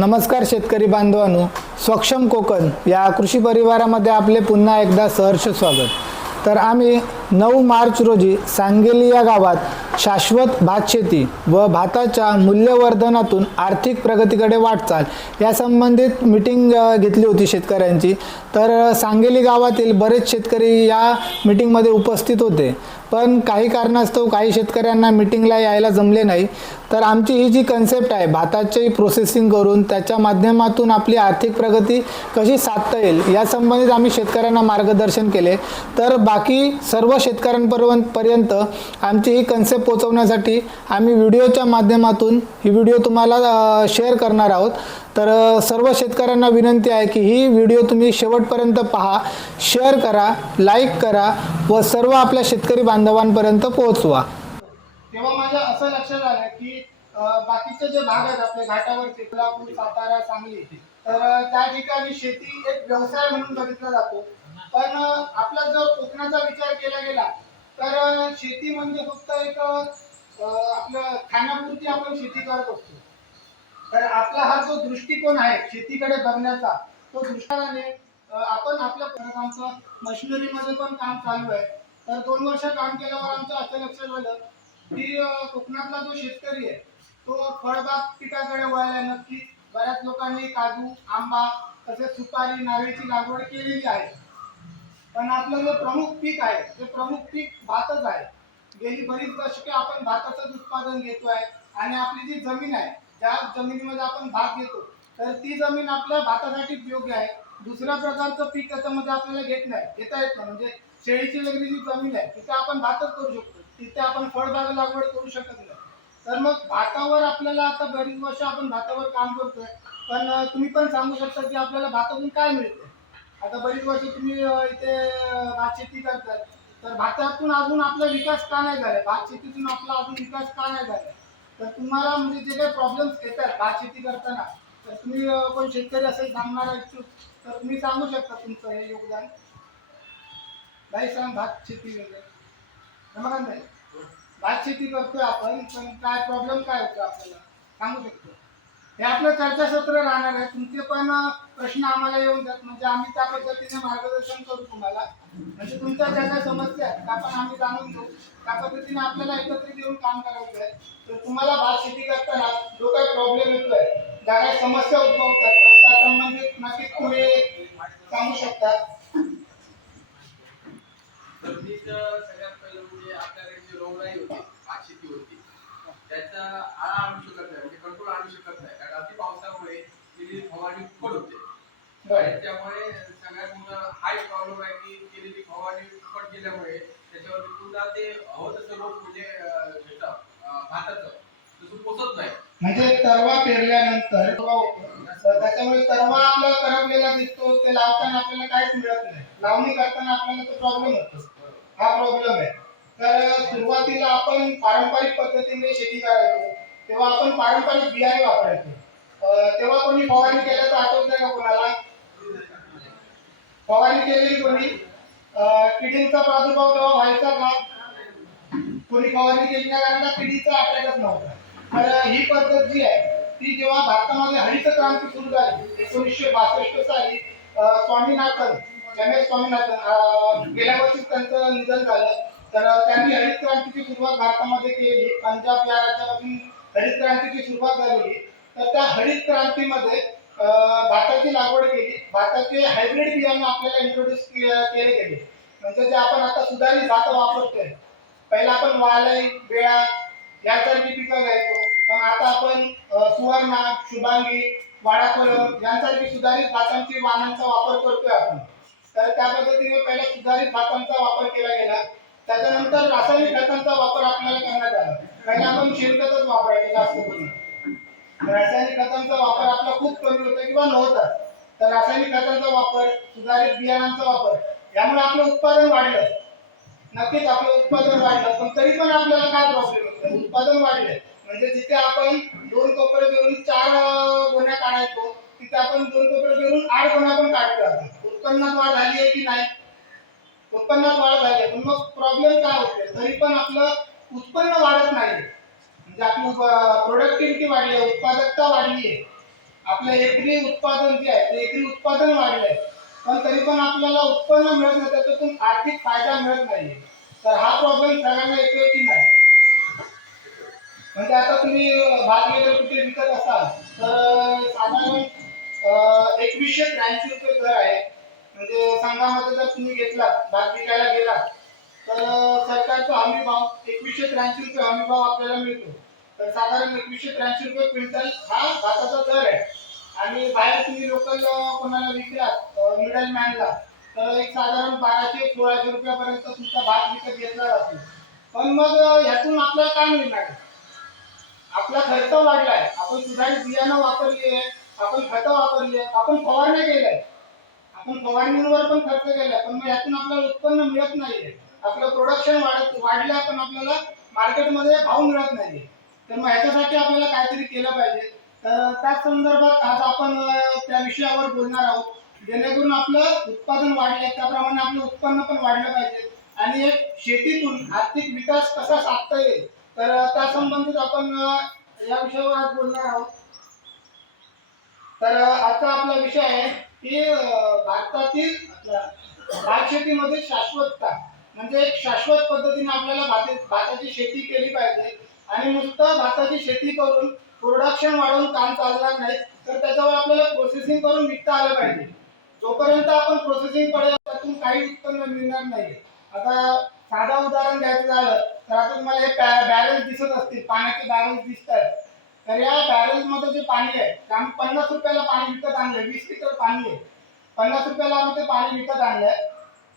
नमस्कार शेतकरी बांधवांनो, सक्षम कोकण या कृषी परिवारामध्ये आपले पुन्हा एकदा सहर्ष स्वागत। तर आम्ही 9 मार्च रोजी सांगेली या गावात शाश्वत भात शेती व भाताच्या मूल्यवर्धनातून आर्थिक प्रगतीकडे वाटचाल या संबंधित मीटिंग घेतली होती शेतकऱ्यांची। तर सांगेली गावातील बरेच शेतकरी या मीटिंगमध्ये उपस्थित होते, पण काही कारणास्तव काही शेतकऱ्यांना मीटिंगला यायला जमले नाही। तर आमची ही जी कन्सेप्ट आहे, भाताची प्रोसेसिंग करून त्याच्या माध्यमातून आपली आर्थिक प्रगती कशी साधता येईल या संबंधित आम्ही शेतकऱ्यांना मार्गदर्शन केले। तर बाकी सर्व शेतकऱ्यांपर्यंत आमची ही कन्सेप्ट पोहोचवण्यासाठी आम्ही व्हिडिओच्या माध्यमातून ही व्हिडिओ तुम्हाला शेअर करणार आहोत। तर सर्व शेतकऱ्यांना विनंती आहे की ही व्हिडिओ तुम्ही शेवटपर्यंत पहा, शेअर करा, लाईक करा व सर्व आपल्या शेतकरी बांधवांपर्यंत पोहोचवा। तेव्हा माझ्या असं लक्षात आलं की बाकीचे जे भाग आहेत आपल्या घाटावरचे, कोल्हापूर, सातारा, सांगली, तर त्या ठिकाणी शेती एक व्यवसाय म्हणून बघितला जातो। पण आपला जर कोकणाचा विचार केला गेला तर शेती म्हणजे फक्त एक आपलं खाण्यापुरती आपण शेती करत असतो। तर आपला हा जो दृष्टिकोन आहे शेतीकडे बघण्याचा, तो दृष्टीने आपण आपल्या आमचं मशिनरीमध्ये पण काम चालू आहे। तर 2 वर्ष काम केल्यावर आमचं असं लक्षात आलं की कोकणातला जो शेतकरी आहे तो फळबाग पिकाकडे वळायला नक्की बऱ्याच लोकांनी काजू, आंबा तसेच सुपारी, नारळीची लागवड केलेली आहे। पण आपलं जे प्रमुख पीक आहे ते प्रमुख पीक भातच आहे। गेली बरीच दशके आपण भाताचं उत्पादन घेतोय आणि आपली जी जमीन आहे त्या जमिनीमध्ये आपण भात घेतो, तर ती जमीन आपल्या भातासाठी योग्य आहे। दुसऱ्या प्रकारचं पीक त्याच्यामध्ये आपल्याला घेता येत नाही। म्हणजे शेळीची वगैरे जी जमीन आहे तिथे आपण भातच करू शकतो, तिथे आपण फळबाग लागवड करू शकत नाही। तर मग भातावर आपल्याला आता बरीच वर्ष आपण भातावर काम करतोय, पण तुम्ही पण सांगू शकता की आपल्याला भातातून काय मिळते। आता बरीच वर्ष तुम्ही इथे भात शेती करताय, तर भातातून अजून आपला विकास का नाही झाला, भात शेतीतून आपला अजून विकास का नाही झाला। तर तुम्हाला म्हणजे जे काही प्रॉब्लेम्स येतात भात शेती करताना, तर तुम्ही कोण शेतकरी असेल सांगणार इच्छुक तर तुम्ही सांगू शकता तुमचं हे योगदान। भाई सांग, भात शेती वगैरे नमस्कार भाई, भात शेती करतोय आपण, पण काय प्रॉब्लेम काय होतो आपल्याला सांगू शकतो। हे आपलं चर्चासत्र राहणार आहे, तुमचे पण प्रश्न आम्हाला येऊन जात म्हणजे आम्ही त्या पद्धतीने मार्गदर्शन करू तुम्हाला। म्हणजे तुमच्या ज्या काही समस्या आहेत त्या पण आम्ही जाणून घेऊ, त्या पद्धतीने आपल्याला एकत्रित येऊन काम करायचं आहे। तर तुम्हाला भात शेती करताना जो काही प्रॉब्लेम येतोय, ज्या काही समस्या उद्भवतात, तर त्या संबंधित नक्कीच तुम्ही सांगू शकता। सगळ्यात पहिलं म्हणजे आपल्याकडे जी रोगराई होती, भात शेती होती, त्याचा आळा आणू शकत नाही, म्हणजे कंट्रोल आणू शकत नाही, कारण अति पावसामुळे केलेली फवारणी फुकट होते। त्यामुळे सगळ्यात मोठा हाय प्रॉब्लेम आहे की केलेली फवारणी फुकट केल्यामुळे त्याच्यावरती पुन्हा ते हवं तसं रोग म्हणजे भाताचं तसं पोचत नाही। म्हणजे तरवा पेरल्यानंतर त्याच्यामुळे तरवा आपला करपलेला दिसतो, ते लावताना आपल्याला काहीच मिळत नाही, लावणी करताना आपल्याला तो प्रॉब्लेम होतो, हा प्रॉब्लेम आहे। तर सुरुवातीला आपण पारंपरिक पद्धतीने शेती करायचो, तेव्हा आपण पारंपरिक बियाणे वापरायचो। तेव्हा कोणी फवारणी केल्याचं आठवतंय का कोणाला? फवारणी केलेली कोणी? किडींचा प्रादुर्भाव तेव्हा व्हायचा का? कोणी फवारणी केली नाही, कारण किडीचा अटॅकच नव्हता। तर ही पद्धत जी आहे ती जेव्हा भारतामध्ये हरित क्रांती सुरू झाली 1962 साली, स्वामीनाथन, एम.एस. स्वामीनाथन गेल्या वर्षी त्यांचं निधन झालं, तर त्यांनी हरित क्रांतीची सुरुवात भारतामध्ये केली। पंजाब या राज्यापासून हरित क्रांतीची सुरुवात झालेली। तर त्या हरित क्रांतीमध्ये भाताची लागवड केली, भाताचे हायब्रिड बियाणे आपल्याला इंट्रोड्यूस केले गेले। म्हणजे जे आपण आता सुधारित भात वापरतोय, पहिला आपण वालई, बेळा यासारखी पिकं घ्यायचो, पण आता आपण सुवर्णा, शुभांगी, वाडाकोलम यांसारखी सुधारित भातांची वाणांचा वापर करतोय आपण। तर त्या पद्धतीने पहिला सुधारित भातांचा वापर केला गेला, त्याच्यानंतर रासायनिक खतांचा वापर आपल्याला करण्यात आला। पहिला आपण शेणखतच वापरायचो जास्त करून, रासायनिक खतांचा वापर आपला खूप कमी होता किंवा नव्हता। तर रासायनिक खतांचा वापर, सुधारित बियाणांचा वापर यामुळे आपलं उत्पादन वाढलं, नक्कीच आपलं उत्पादन वाढलं। पण तरी पण आपल्याला काय प्रॉब्लेम होतो, उत्पादन वाढले म्हणजे जिथे आपण 2 कोपरे देऊन 4 गोण्या काढायचो, तिथे आपण 2 कोपरे देऊन 8 गोण्या पण काढतो। उत्पन्नात वाढ झाली आहे की नाही? उत्पन्नात वाढ झाली आहे, पण मग प्रॉब्लेम काय होते, तरी पण आपलं उत्पन्न वाढत नाही। म्हणजे आपली प्रोडक्टिव्हिटी वाढली आहे, उत्पादकता वाढली आहे, आपलं एकरी उत्पादन जे आहे ते एकरी उत्पादन वाढलंय, पण तरी पण आपल्याला उत्पन्न मिळत नाही, त्याच्यातून आर्थिक फायदा मिळत नाही. तर हा प्रॉब्लेम सगळ्यांना येतोय की नाही? म्हणजे आता तुम्ही भात वगैरे कुठे विकत असाल तर साधारण 2183 रुपये दर आहे. म्हणजे संघामध्ये जर तुम्ही घेतलात भात विकायला गेलात तर सरकारचा हमी भाव 2183 रुपये हमी भाव आपल्याला मिळतो. तर साधारण 2183 रुपये क्विंटल हा भाताचा दर आहे. आणि बाहेर तुम्ही लोकल कोणाला विकलात मिडल मॅनला तर एक साधारण 1200-1600 रुपयापर्यंत तुमचा भात विकत घेतला जातो. पण मग यातून आपल्याला काय मिळणार? आपला खर्च वाढलाय, आपण सुधारित बियाणं वापरली आहे, आपण खतं वापरली आहेत, आपण फवारणी केलंय, आपण फवारणीवर पण खर्च केलाय, पण मग यातून आपल्याला उत्पन्न मिळत नाहीये. आपलं प्रोडक्शन वाढलंय पण आपल्याला मार्केटमध्ये भाव मिळत नाहीये. तर मग ह्याच्यासाठी आपल्याला काहीतरी केलं पाहिजे. तर त्याच संदर्भात आज आपण त्या विषयावर बोलणार आहोत, जेणेकरून आपलं उत्पादन वाढले त्याप्रमाणे आपलं उत्पन्न पण वाढलं पाहिजे आणि एक शेतीतून आर्थिक विकास कसा साधता येईल तर त्या संबंधित आपण या विषयावर आज बोलणार आहोत. तर आजचा आपला विषय आहे की भारतातील भात शेतीमध्ये शाश्वतता, म्हणजे एक शाश्वत पद्धतीने आपल्याला भाताची शेती केली पाहिजे. आणि नुसतं भाताची शेती करून प्रोडक्शन वाढवून काम चालणार नाही, तर त्याच्यावर आपल्याला प्रोसेसिंग करून विकता आलं पाहिजे. जोपर्यंत आपण प्रोसेसिंग करेल त्यातून काही उत्पन्न मिळणार नाही. आता साधा उदाहरण द्यायचं झालं तर आता तुम्हाला हे बॅरल दिसत असतील, पाण्याचे बॅरल दिसतात. तर या बॅरल मध्ये जे पाणी आहे ते आम्ही 50 रुपयाला पाणी विकत आणलंय. 20 लिटर पाणी आहे, 50 रुपयाला आम्ही ते पाणी विकत आणलंय.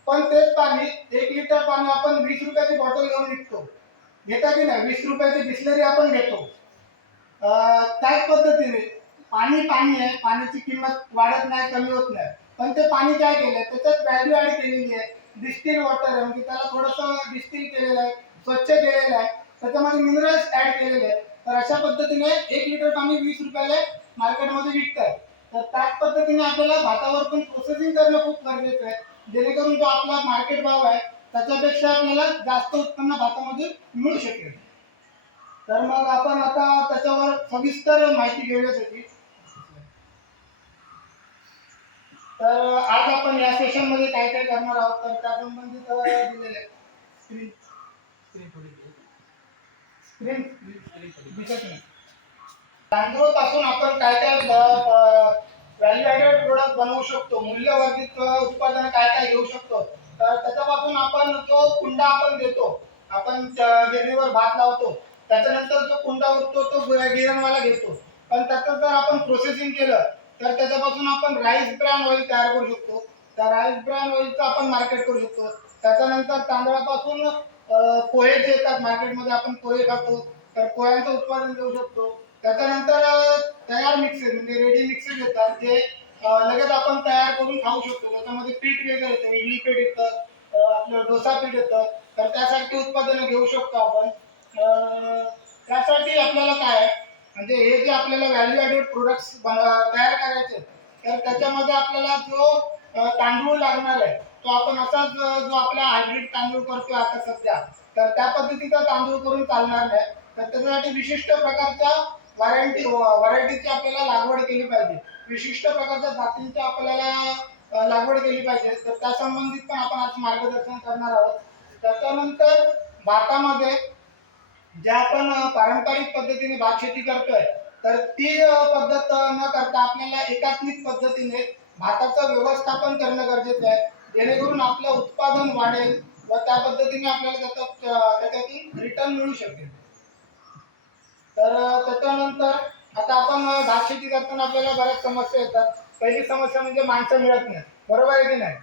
पण तेच पाणी 1 लिटर पाणी आपण 20 रुपयाची बॉटल घेऊन विकतो. घेता की नाही? 20 रुपयाची बिस्लरी आपण घेतो. त्याच पद्धतीने पाणी पाणी आहे, पाण्याची किंमत वाढत नाही, कमी होत नाही. पण ते पाणी काय केलंय, त्याच्यात व्हॅल्यू ऍड केलेली आहे. डिस्टिल वॉटर आहे, म्हणजे त्याला थोडंसं डिस्टिल केलेलं आहे, स्वच्छ केलेलं आहे, त्याच्यामध्ये मिनरल्स ऍड केलेले आहेत. तर अशा पद्धतीने 1 लिटर पाणी 20 रुपयाला मार्केटमध्ये विकतात. तर त्याच पद्धतीने आपल्याला भातावर पण प्रोसेसिंग करणं खूप गरजेचं आहे, जेणेकरून जो आपला मार्केट भाव आहे त्याच्यापेक्षा आपल्याला जास्त उत्पन्न भातामध्ये मिळू शकेल. तर मग आपण आता त्याच्यावर सविस्तर माहिती घेऊया त्याची. तर आज आपण या सेशन मध्ये काय काय करणार आहोत तर त्या संबंधित दिलेले स्क्रीन स्क्रीन दिसत नाही. तांदूळ पासून आपण काय काय व्हॅल्यू ॲडेड प्रोडक्ट बनवू शकतो, मूल्यवर्धित उत्पादन काय काय घेऊ शकतो. तर त्याच्यापासून आपण जो कुंडा आपण देतो, आपण गिरणीवर भात लावतो, त्याच्यानंतर जो कुंडा उरतो तो गिरणवाला घेतो. पण त्याचं जर आपण प्रोसेसिंग केलं तर त्याच्यापासून आपण राईस ब्रॅन ऑइल तयार करू शकतो. त्या राईस ब्रॅन ऑइलचं आपण मार्केट करू शकतो. त्याच्यानंतर तांदळापासून पोहे जे येतात मार्केटमध्ये, आपण पोहे खातो, तर पोह्यांचं उत्पादन घेऊ शकतो. त्याच्यानंतर तयार मिक्सेस म्हणजे रेडी मिक्सेस येतात, जे लगेच आपण तयार करून खाऊ शकतो. त्याच्यामध्ये पीठ वेगळं येतं, इडली पीठ येतं, आपलं डोसा पीठ येतं. तर त्यासाठी उत्पादनं घेऊ शकतो आपण. त्यासाठी आपल्याला काय म्हणजे हे जे आपल्याला व्हॅल्यू ॲडेड प्रोडक्ट्स तयार करायचे तर त्याच्यामध्ये आपल्याला जो तांदूळ लागणार आहे तो आपण असाच जो आपला हायब्रिड तांदूळ करतो आता सध्या, तर त्या पद्धतीचा तांदूळ करून चालणार नाही. तर त्याच्यासाठी विशिष्ट प्रकारच्या व्हरायटीची आपल्याला लागवड केली पाहिजे, विशिष्ट प्रकारच्या जातींची आपल्याला लागवड केली पाहिजे. तर त्या संबंधित पण आपण आज मार्गदर्शन करणार आहोत. त्याच्यानंतर भातामध्ये ज्या आपण पारंपरिक पद्धतीने भात शेती करतोय तर ती पद्धत न करता आपल्याला एकात्मिक पद्धतीने भाताचं व्यवस्थापन करणं गरजेचं आहे, जेणेकरून आपलं उत्पादन वाढेल व त्या पद्धतीने आपल्याला त्याच्यातून रिटर्न मिळू शकेल. तर त्याच्यानंतर आता आपण भात शेती करताना आपल्याला बऱ्याच समस्या येतात. पहिली समस्या म्हणजे माणसं मिळत नाही, बरोबर आहे की नाही?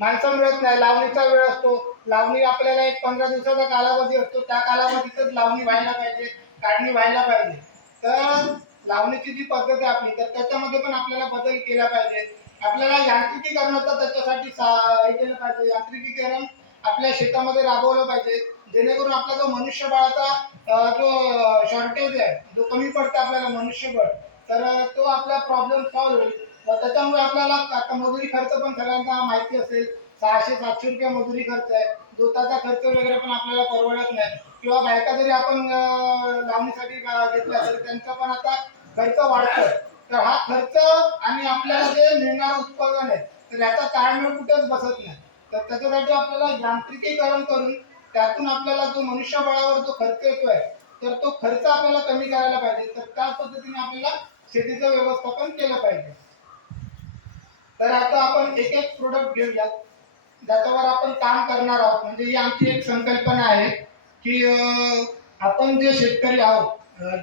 माणसं मिळत नाही, लावणीचा वेळ असतो, लावणी आपल्याला एक 15 दिवसाचा कालावधी असतो, त्या कालावधीतच लावणी व्हायला पाहिजे, काढणी व्हायला पाहिजे. तर लावणीची जी पद्धत आहे आपली तर त्याच्यामध्ये पण आपल्याला बदल केला पाहिजे. आपल्याला यांत्रिकीकरणाचा त्याच्यासाठी हे केलं पाहिजे, यांत्रिकीकरण आपल्या शेतामध्ये राबवलं पाहिजे, जेणेकरून आपला जो मनुष्यबळाचा जो शॉर्टेज आहे, जो कमी पडतो आपल्याला मनुष्यबळ, तर तो आपला प्रॉब्लेम सॉल्व्ह होईल. व त्याच्यामुळे आपल्याला आता मजुरी खर्च पण सगळ्यांना माहिती असेल, 600-700 रुपये मजुरी खर्च आहे, दुधाचा खर्च वगैरे पण आपल्याला परवडत नाही. किंवा बायका जरी आपण लावणीसाठी घेतल्या तरी त्यांचा पण आता खर्च वाढतोय. तर हा खर्च आणि आपल्याला जे मिळणारं उत्पादन आहे तर याचा ताळमेळ कुठेच बसत नाही. तर त्याच्यासाठी आपल्याला यांत्रिकीकरण करून त्यातून आपल्याला जो मनुष्यबळावर जो खर्च येतोय तर तो खर्च आपल्याला कमी करायला पाहिजे. तर त्या पद्धतीने आपल्याला शेतीचं व्यवस्थापन केलं पाहिजे. तर आता आपण एक एक प्रोडक्ट घेऊयात ज्याच्यावर आपण काम करणार आहोत. म्हणजे ही आमची एक संकल्पना आहे की आपण जे शेतकरी आहोत,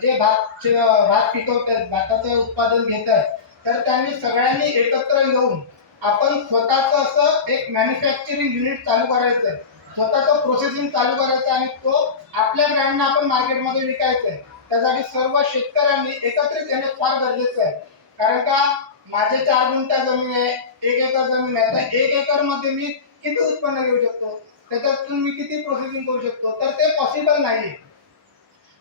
जे भात पिकवतात, भाताचं उत्पादन घेत आहेत, तर त्यांनी सगळ्यांनी एकत्र येऊन आपण स्वतःचं असं एक मॅन्युफॅक्चरिंग युनिट चालू करायचं आहे, स्वतःचं प्रोसेसिंग चालू करायचं आणि तो आपल्या ब्रँडने आपण मार्केटमध्ये विकायचं आहे. त्यासाठी सर्व शेतकऱ्यांनी एकत्रित येणे फार गरजेचं आहे. कारण का माझे 4 गुंठा जमीन आहे, 1 एकर जमीन आहे, तर 1 एकर मध्ये मी किती उत्पन्न घेऊ शकतो, त्याच्यातून मी किती प्रोसेसिंग करू शकतो, तर ते पॉसिबल नाही.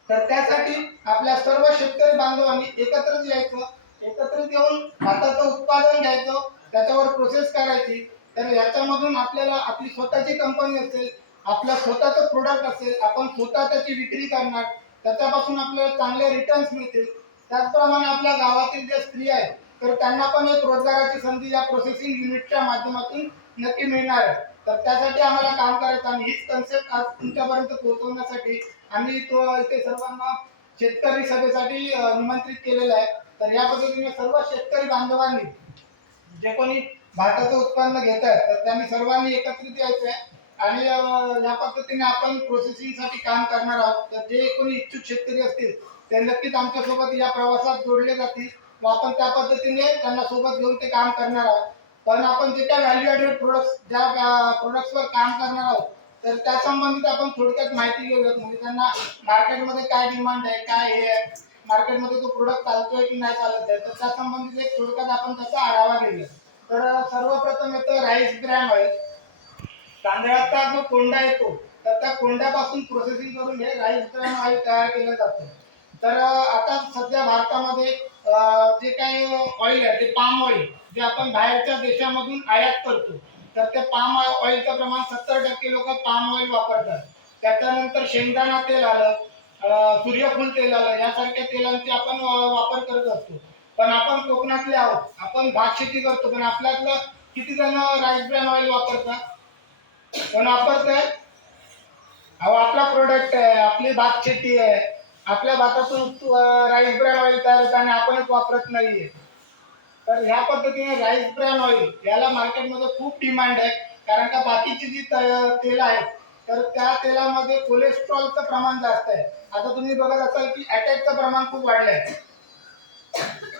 तर त्यासाठी आपल्या सर्व शेतकरी बांधवांनी एकत्रित यायचं, एकत्रित येऊन भाताचं उत्पादन घ्यायचं, त्याच्यावर प्रोसेस करायची. तर याच्यामधून आपल्याला आपली स्वतःची कंपनी असेल, आपलं स्वतःचं प्रोडक्ट असेल, आपण स्वतः त्याची विक्री करणार, त्याच्यापासून आपल्याला चांगले रिटर्न्स मिळतील. त्याचप्रमाणे आपल्या गावातील ज्या स्त्रिया आहेत तर त्यांना पण एक रोजगाराची संधी या प्रोसेसिंग युनिटच्या माध्यमातून नक्की मिळणार आहे. तर त्यासाठी आम्हाला काम करायचं आणि हीच कन्सेप्ट आज तुमच्यापर्यंत पोहोचवण्यासाठी आम्ही तो इथे सर्वांना शेतकरी सभेसाठी निमंत्रित केलेलं आहे. तर या पद्धतीने सर्व शेतकरी बांधवांनी जे कोणी भाताचं उत्पन्न घेत आहेत तर त्यांनी सर्वांनी एकत्रित यायचं आहे आणि या पद्धतीने आपण प्रोसेसिंगसाठी काम करणार आहोत. तर जे कोणी इच्छुक शेतकरी असतील ते नक्कीच आमच्यासोबत या प्रवासात जोडले जातील व आपण त्या पद्धतीने त्यांना सोबत घेऊन ते काम करणार आहोत. पण आपण जे काय व्हॅल्यू ॲडेड प्रोडक्ट्स ज्या प्रोडक्ट्सवर काम करणार आहोत तर त्या संबंधित आपण थोडक्यात माहिती घेऊयात. म्हणजे त्यांना मार्केटमध्ये काय डिमांड आहे, काय हे आहे, मार्केटमध्ये तो प्रोडक्ट चालतोय की नाही चालत आहे, तर त्या संबंधित एक थोडक्यात आपण त्याचा आढावा घेऊया. तर सर्वप्रथम येतं राईस ब्रॅन ऑइल. तांदळाचा जो कोंडा येतो तर त्या कोंड्यापासून प्रोसेसिंग करून हे राईस ब्रॅन ऑइल तयार केलं जातं. तर आता सध्या भारतामध्ये जे काही ऑइल आहे ते पाम ऑइल जे आपण बाहेरच्या देशामधून आयात करतो तर ते पाम ऑइलचं प्रमाण 70% लोक पाम ऑइल वापरतात. त्याच्यानंतर शेंगदाणा तेल आलं, सूर्यफूल तेल आलं, यासारख्या तेलांचे आपण वापर करत असतो. पण आपण कोकणातले आहोत, आपण भात शेती करतो, पण आपल्यातलं किती जण राईस ब्रॅन ऑइल वापरतात? पण वापरतोय. अहो आपला प्रोडक्ट आहे, आपली भात शेती आहे, आपल्या भातातून राईस ब्रॅन ऑइल तयार होतं आणि आपणच वापरत नाहीये. तर ह्या पद्धतीने राईस ब्रॅन ऑइल याला मार्केटमध्ये खूप डिमांड आहे. कारण का बाकीची जी तेल आहेत तर त्या तेलामध्ये कोलेस्ट्रॉलचं प्रमाण जास्त आहे. आता तुम्ही बघत असाल की अटॅकचं प्रमाण खूप वाढलं आहे.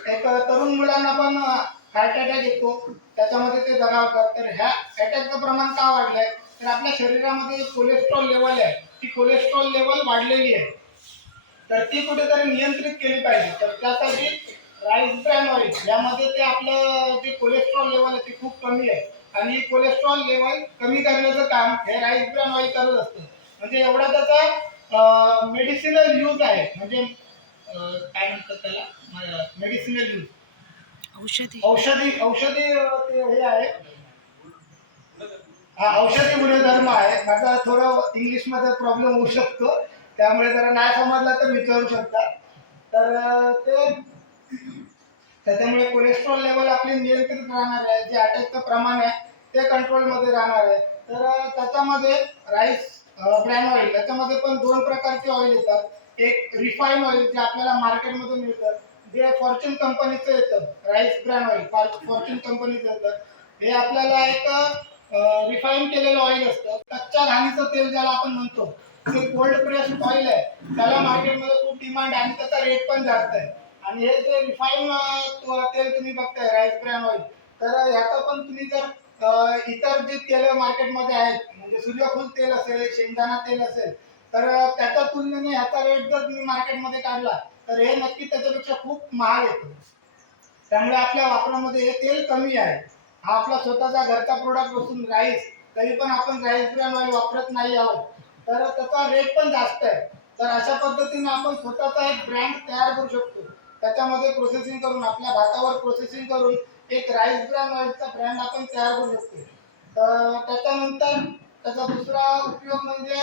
एक तरुण मुलांना पण हार्ट अटॅक येतो, त्याच्यामध्ये ते दगावतात. तर ह्या अटॅकचं प्रमाण का वाढलंय तर आपल्या शरीरामध्ये कोलेस्ट्रॉल लेवल आहे ती कोलेस्ट्रॉल लेवल वाढलेली आहे. तर ती कुठेतरी नियंत्रित केली पाहिजे. तर त्यासाठी राईस ब्रॅन ऑइल यामध्ये ते आपलं जे कोलेस्ट्रॉल लेवल आहे ते खूप कमी आहे आणि कोलेस्ट्रॉल लेवल कमी करण्याचं काम हे राईस ब्रॅन ऑइल करत असतं. म्हणजे एवढा त्याचा मेडिसिनल यूज आहे. म्हणजे काय म्हणतात त्याला, मेडिसिनल यूज, औषधी ते हे आहे, हा औषधी गुणधर्म आहे. माझा थोडं इंग्लिशमध्ये प्रॉब्लेम होऊ शकतो, त्यामुळे जरा नाही समजला तर विचारू शकता. तर ते त्याच्यामुळे कोलेस्ट्रॉल लेवल आपली नियंत्रित राहणार आहे, जे अटॅकचं प्रमाण आहे ते कंट्रोलमध्ये राहणार आहे. तर त्याच्यामध्ये राईस ब्रॅन ऑइल याच्यामध्ये पण 2 प्रकारचे ऑइल येतात. एक रिफाईन ऑइल जे आपल्याला मार्केटमध्ये मिळतं, जे फॉर्च्यून कंपनीचं येतं. राईस ब्रॅन ऑइल फॉर्च्यून कंपनीचं येतं. हे आपल्याला एक रिफाईन केलेलं ऑइल असतं. कच्च्या घाणीचं तेल ज्याला आपण म्हणतो ते कोल्ड प्रेस्ड ऑइल आहे, त्याला मार्केटमध्ये खूप डिमांड आहे आणि त्याचा रेट पण जास्त आहे. आणि हे जे रिफाईन तेल तुम्ही बघताय राईस ब्रॅन ऑइल, तर ह्याचं पण तुम्ही जर इतर जे तेल मार्केटमध्ये आहेत म्हणजे सूर्यफूल तेल असेल, शेंगदाणा तेल असेल, तर त्याच्या तुलनेने ह्याचा रेट जर तुम्ही मार्केटमध्ये काढला तर हे नक्की त्याच्यापेक्षा खूप महाग येतो. त्यामुळे आपल्या वापरामध्ये हे तेल कमी आहे. हा आपला स्वतःचा घरचा प्रोडक्ट असून राईस, तरी पण आपण राईस ब्रॅन ऑइल वापरत नाही आहोत, तर त्याचा रेट पण जास्त आहे. तर अशा पद्धतीने आपण स्वतःचा एक ब्रँड तयार करू शकतो. त्याच्यामध्ये प्रोसेसिंग करून आपल्या भातावर प्रोसेसिंग करून एक राईस ब्रॅन ऑइलचा ब्रँड आपण तयार करू शकतो. तर त्याच्यानंतर त्याचा दुसरा उपयोग म्हणजे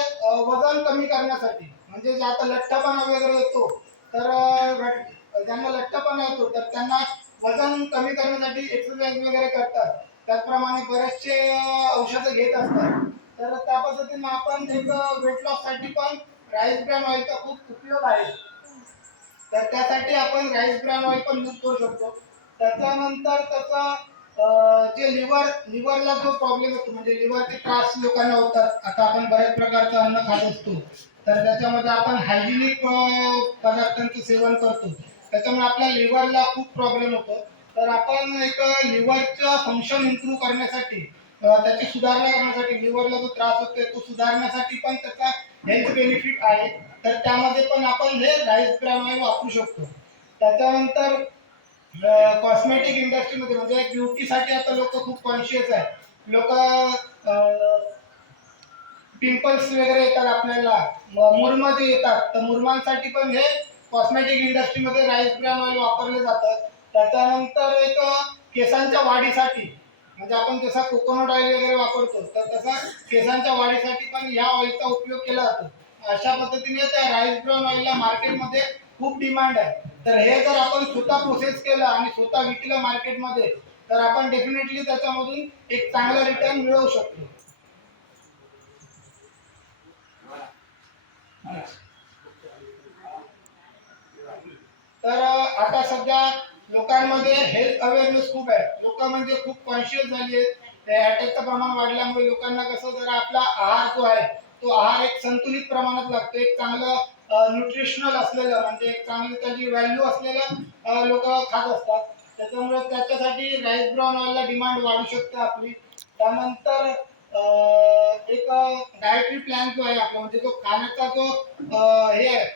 वजन कमी करण्यासाठी. म्हणजे जे आता लठ्ठपणा वगैरे येतो तर ज्यांना लठ्ठपणा येतो तर त्यांना वजन कमी करण्यासाठी एक्सरसाइज वगैरे करतात. त्याचप्रमाणे बरेचसे औषधं घेत असतात. तर त्या पद्धतीने आपण एक वेट लॉस साठी पण राईस ब्रॅन ऑइलचा खूप उपयोग आहे. तर त्यासाठी आपण राईस ब्रॅन ऑइल पण यूज करू शकतो. त्याच्यानंतर त्याचा जे लिव्हरला जो प्रॉब्लेम येतो म्हणजे लिव्हरचे त्रास लोकांना होतात. आता आपण बऱ्याच प्रकारचं अन्न खात असतो तर त्याच्यामध्ये आपण हायजिनिक पदार्थांचं सेवन करतो. त्याच्यामुळे आपल्या लिव्हरला खूप प्रॉब्लेम होतो. तर आपण एक लिव्हरचं फंक्शन इम्प्रूव्ह करण्यासाठी त्याची सुधारणा करण्यासाठी लिव्हरला जो त्रास होतोय तो सुधारण्यासाठी पण त्याचा हेल्थ बेनिफिट आहे. तर त्यामध्ये पण आपण हे राईस ब्रॅन ऑइल वापरू शकतो. त्याच्यानंतर कॉस्मेटिक इंडस्ट्रीमध्ये म्हणजे ब्युटीसाठी आता लोक खूप कॉन्शियस आहे. लोक पिंपल्स वगैरे येतात आपल्याला, मुरमा जे येतात तर मुरमांसाठी पण हे कॉस्मेटिक इंडस्ट्रीमध्ये राईस ब्रॅन ऑइल वापरले जातं. त्याच्यानंतर एक केसांच्या वाढीसाठी म्हणजे आपण जसा कोकोनट ऑइल वगैरे वापरतो तर तसा केसांच्या वाढीसाठी पण या ऑइलचा उपयोग केला जातो. अशा पद्धतीने त्या राईस ब्रॅन ऑइलला मार्केटमध्ये खूप डिमांड आहे. तर हे जर आपण स्वतः प्रोसेस केलं आणि स्वतः विकलं मार्केटमध्ये तर आपण डेफिनेटली त्याच्यामधून एक चांगला रिटर्न मिळवू शकतो. तर आता सध्या लोकांमध्ये हेल्थ अवेअरनेस खूप आहे. लोक म्हणजे खूप कॉन्शियस झाली आहेत. अटॅकचं प्रमाण वाढल्यामुळे लोकांना कसं जरा आपला आहार जो आहे तो आहार एक संतुलित प्रमाणात लागतो. एक चांगलं न्यूट्रिशनल असलेलं म्हणजे एक चांगली त्याची व्हॅल्यू असलेलं लोक खात असतात. त्याच्यामुळे त्याच्यासाठी राईस ब्राउन ऑइलला डिमांड वाढू शकते आपली. त्यानंतर एक डायटरी प्लॅन जो आहे आपला म्हणजे तो खाण्याचा जो हे आहे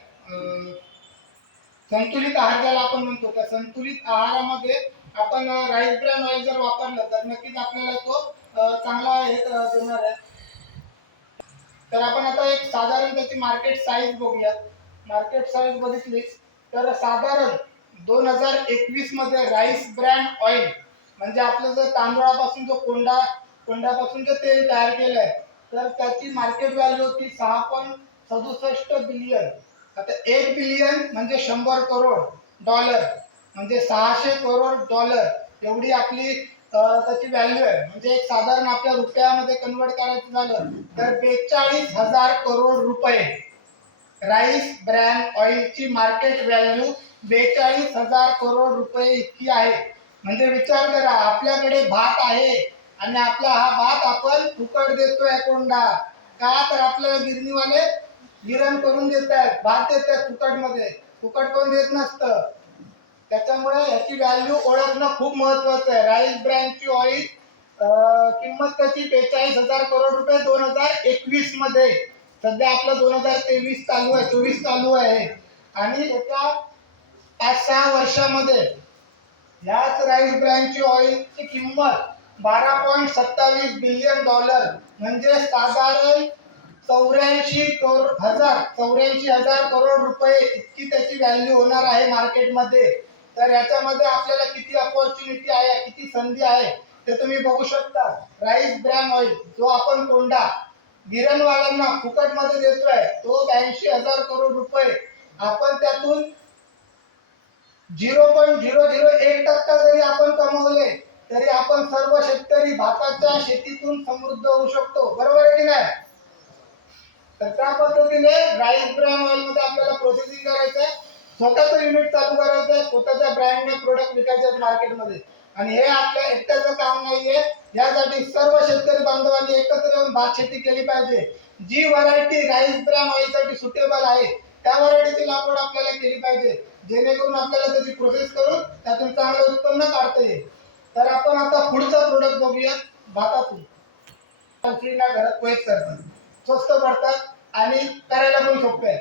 संतुलित आहार ज्याला आपण म्हणतो त्या संतुलित आहारामध्ये आपण राईस ब्रॅन ऑइल जर वापरलं तर नक्कीच आपल्याला तो चांगला हे देणार आहे. तर आपण आता एक साधारण त्याची मार्केट साईज बघूयात. मार्केट साईज बघितली तर साधारण 2021 मध्ये राईस ब्रॅन ऑइल म्हणजे आपलं जर तांदूळापासून जो कोंडापासून जे तेल तयार केलं आहे तर त्याची मार्केट व्हॅल्यू होती 6.67 बिलियन. आता 1 बिलियन म्हणजे 100 करोड डॉलर म्हणजे 600 करोड डॉलर एवढी आपली त्याची व्हॅल्यू आहे. म्हणजे एक साधारण आपल्या रुपयामध्ये कन्वर्ट करायचं झालं तर 42,000 करोड रुपये राईस ब्रॅन ऑइलची मार्केट व्हॅल्यू 42,000 करोड रुपये इतकी आहे. म्हणजे विचार करा आपल्याकडे भात आहे आणि आपला हा भात आपण फुकट देतोय कोंडा का तर आपल्याला गिरणीवाले गिरण करून देत आहेत भात देत आहेत फुकटमध्ये. फुकट कोण देत नसतं. त्याच्यामुळे याची व्हॅल्यू ओळखणं खूप महत्वाचं आहे. राईस ब्रँडची ऑइल किंमत त्याची 42,000 करोड रुपये 2021 मध्ये. सध्या आपलं 2023 चालू आहे 24 चालू आहे आणि येत्या 5-6 वर्षामध्ये याच राईस ब्रँडची ऑइलची किंमत 12.27 बिलियन डॉलर म्हणजे साधारण 84,000 करोड रुपये इतकी त्याची व्हॅल्यू होणार आहे मार्केटमध्ये. तर याच्यामध्ये आपल्याला किती अपॉर्च्युनिटी आहे किती संधी आहे ते तुम्ही बघू शकता. राईस ब्रॅन ऑइल जो आपण कोंडा गिरणवाल्यांना फुकटमध्ये देतोय तो 82,000 करोड रुपये. आपण त्यातून 0.001% जरी आपण कमवले तरी आपण सर्व शेतकरी भाताच्या शेतीतून समृद्ध होऊ शकतो. बरोबर आहे की नाही. तर त्या पद्धतीने राईस ब्रॅन ऑइल मध्ये आपल्याला प्रोसेसिंग करायचंय, स्वतःचं युनिट चालू करायचंय, स्वतःच्या ब्रँडने प्रोडक्ट विकायचे मार्केटमध्ये. आणि हे आपल्या एकट्याचं काम नाहीये. यासाठी सर्व शेतकरी बांधवांनी एकत्र येऊन भात शेती केली पाहिजे. जी व्हरायटी राईस ब्रॅन ऑइल साठी सुटेबल आहे त्या व्हरायटीची लागवड आपल्याला केली पाहिजे जेणेकरून आपल्याला त्याची प्रोसेस करून त्यातून चांगलं उत्पन्न काढता येईल. तर आपण आता पुढचा प्रोडक्ट बघूया भातातून. घरात पोहेच करतात, स्वस्त पडतात आणि करायला पण सोपे आहे.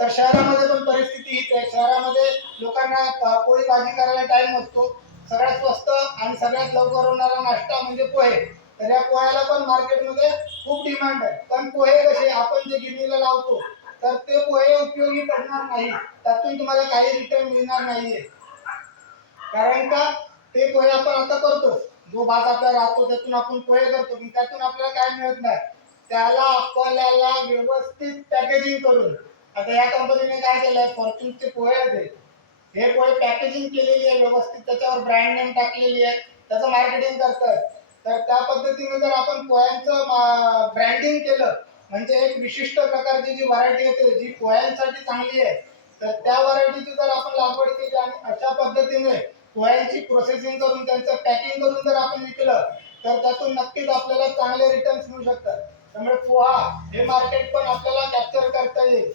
तर शहरामध्ये पण परिस्थिती हीच आहे. शहरामध्ये लोकांना पोळी भाजी करायला टाइम नसतो. सगळ्यात स्वस्त आणि सगळ्यात लवकर होणारा नाश्ता म्हणजे पोहे. तर या पोह्याला पण मार्केटमध्ये खूप डिमांड आहे. पण पोहे कसे आपण जे गिरणीला लावतो तर ते पोहे उपयोगी पडणार नाही. त्यातून तुम्हाला काही रिटर्न मिळणार नाहीये. कारण का ते पोहे आपण आता करतो, जो भात आपला राहतो त्यातून आपण पोहे करतो पण त्यातून आपल्याला काय मिळत नाही. त्याला आपल्याला व्यवस्थित पॅकेजिंग करून आता या कंपनीने काय केलंय फॉर्च्यूनचे पोहे आहेत हे पोहे पॅकेजिंग केलेली आहे व्यवस्थित, त्याच्यावर ब्रँड नेम टाकलेली आहे, त्याचं मार्केटिंग करतात. तर त्या पद्धतीने जर आपण पोह्यांचं ब्रँडिंग केलं म्हणजे एक विशिष्ट प्रकारची जी व्हरायटी येते जी पोह्यांसाठी चांगली आहे, तर त्या व्हरायटीची जर आपण लागवड केली आणि अशा पद्धतीने पोह्यांची प्रोसेसिंग करून त्यांचं पॅकिंग करून जर आपण विकलं तर त्यातून नक्कीच आपल्याला चांगले रिटर्न्स मिळू शकतात. त्यामुळे पोहा हे मार्केट पण आपल्याला कॅप्चर करता येईल.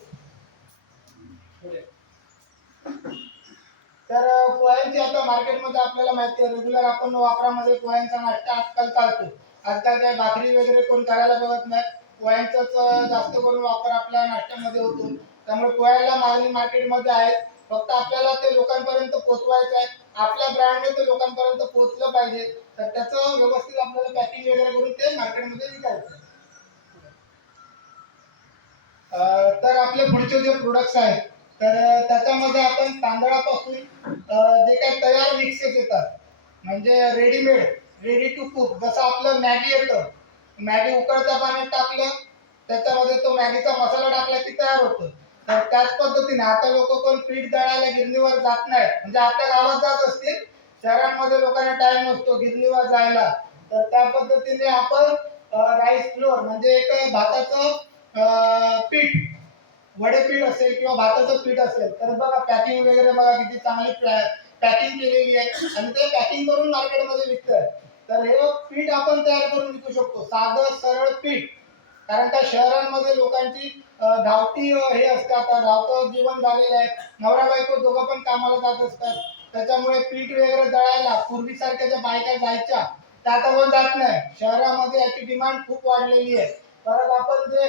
तर पोह्यांची आता मार्केटमध्ये आपल्याला माहिती आहे रेग्युलर आपण वापरामध्ये पोह्यांचा नाश्ता आजकाल चालतो. आजकाल काही भाकरी वगैरे कोण करायला बघत नाही, पोह्यांचाच जास्त करून वापर आपल्या नाश्त्यामध्ये होतो. त्यामुळे पोह्याला मागणी मार्केटमध्ये आहे, फक्त आपल्याला ते लोकांपर्यंत पोहोचवायचं आहे. आपल्या ब्रँडने ते लोकांपर्यंत पोहोचलं पाहिजे, तर त्याचं व्यवस्थित आपल्याला पॅकिंग वगैरे करून ते मार्केटमध्ये विकायचं. तर आपले पुढचे जे प्रोडक्ट्स आहेत तर त्याच्यामध्ये आपण तांदळापासून जे काही तयार मिक्सेस येतात म्हणजे रेडीमेड, रेडी टू कुक, जसं आपलं मॅगी येतं, मॅगी उकळत्या पाण्यात टाकलं त्याच्यामध्ये तो मॅगीचा मसाला टाकला की तयार होतं. तर त्याच पद्धतीने आता लोक कोण पीठ दळायला गिरणीवर जात नाही, म्हणजे आपल्या गावात जात असतील, शहरांमध्ये लोकांना टाइम नसतो गिरणीवर जायला, तर त्या पद्धतीने आपण राईस फ्लोअर म्हणजे एक भाताचं पीठ, वडेपीठ असेल किंवा भाताचं पीठ असेल, तर बघा पॅकिंग वगैरे बघा किती चांगली पॅकिंग केलेली आहे आणि ते पॅकिंग करून मार्केटमध्ये विकतात. तर हे पीठ आपण तयार करून विकू शकतो, साधं सरळ पीठ. कारण का शहरांमध्ये लोकांची धावती हे असते, आता धावतं जीवन झालेलं आहे, नवरा बायको दोघं पण कामाला जात असतात, त्याच्यामुळे पीठ वगैरे दळायला पूर्वीसारख्या ज्या बायका जायच्या त्या आता कोण जात नाही. शहरामध्ये याची डिमांड खूप वाढलेली आहे. परत आपण जे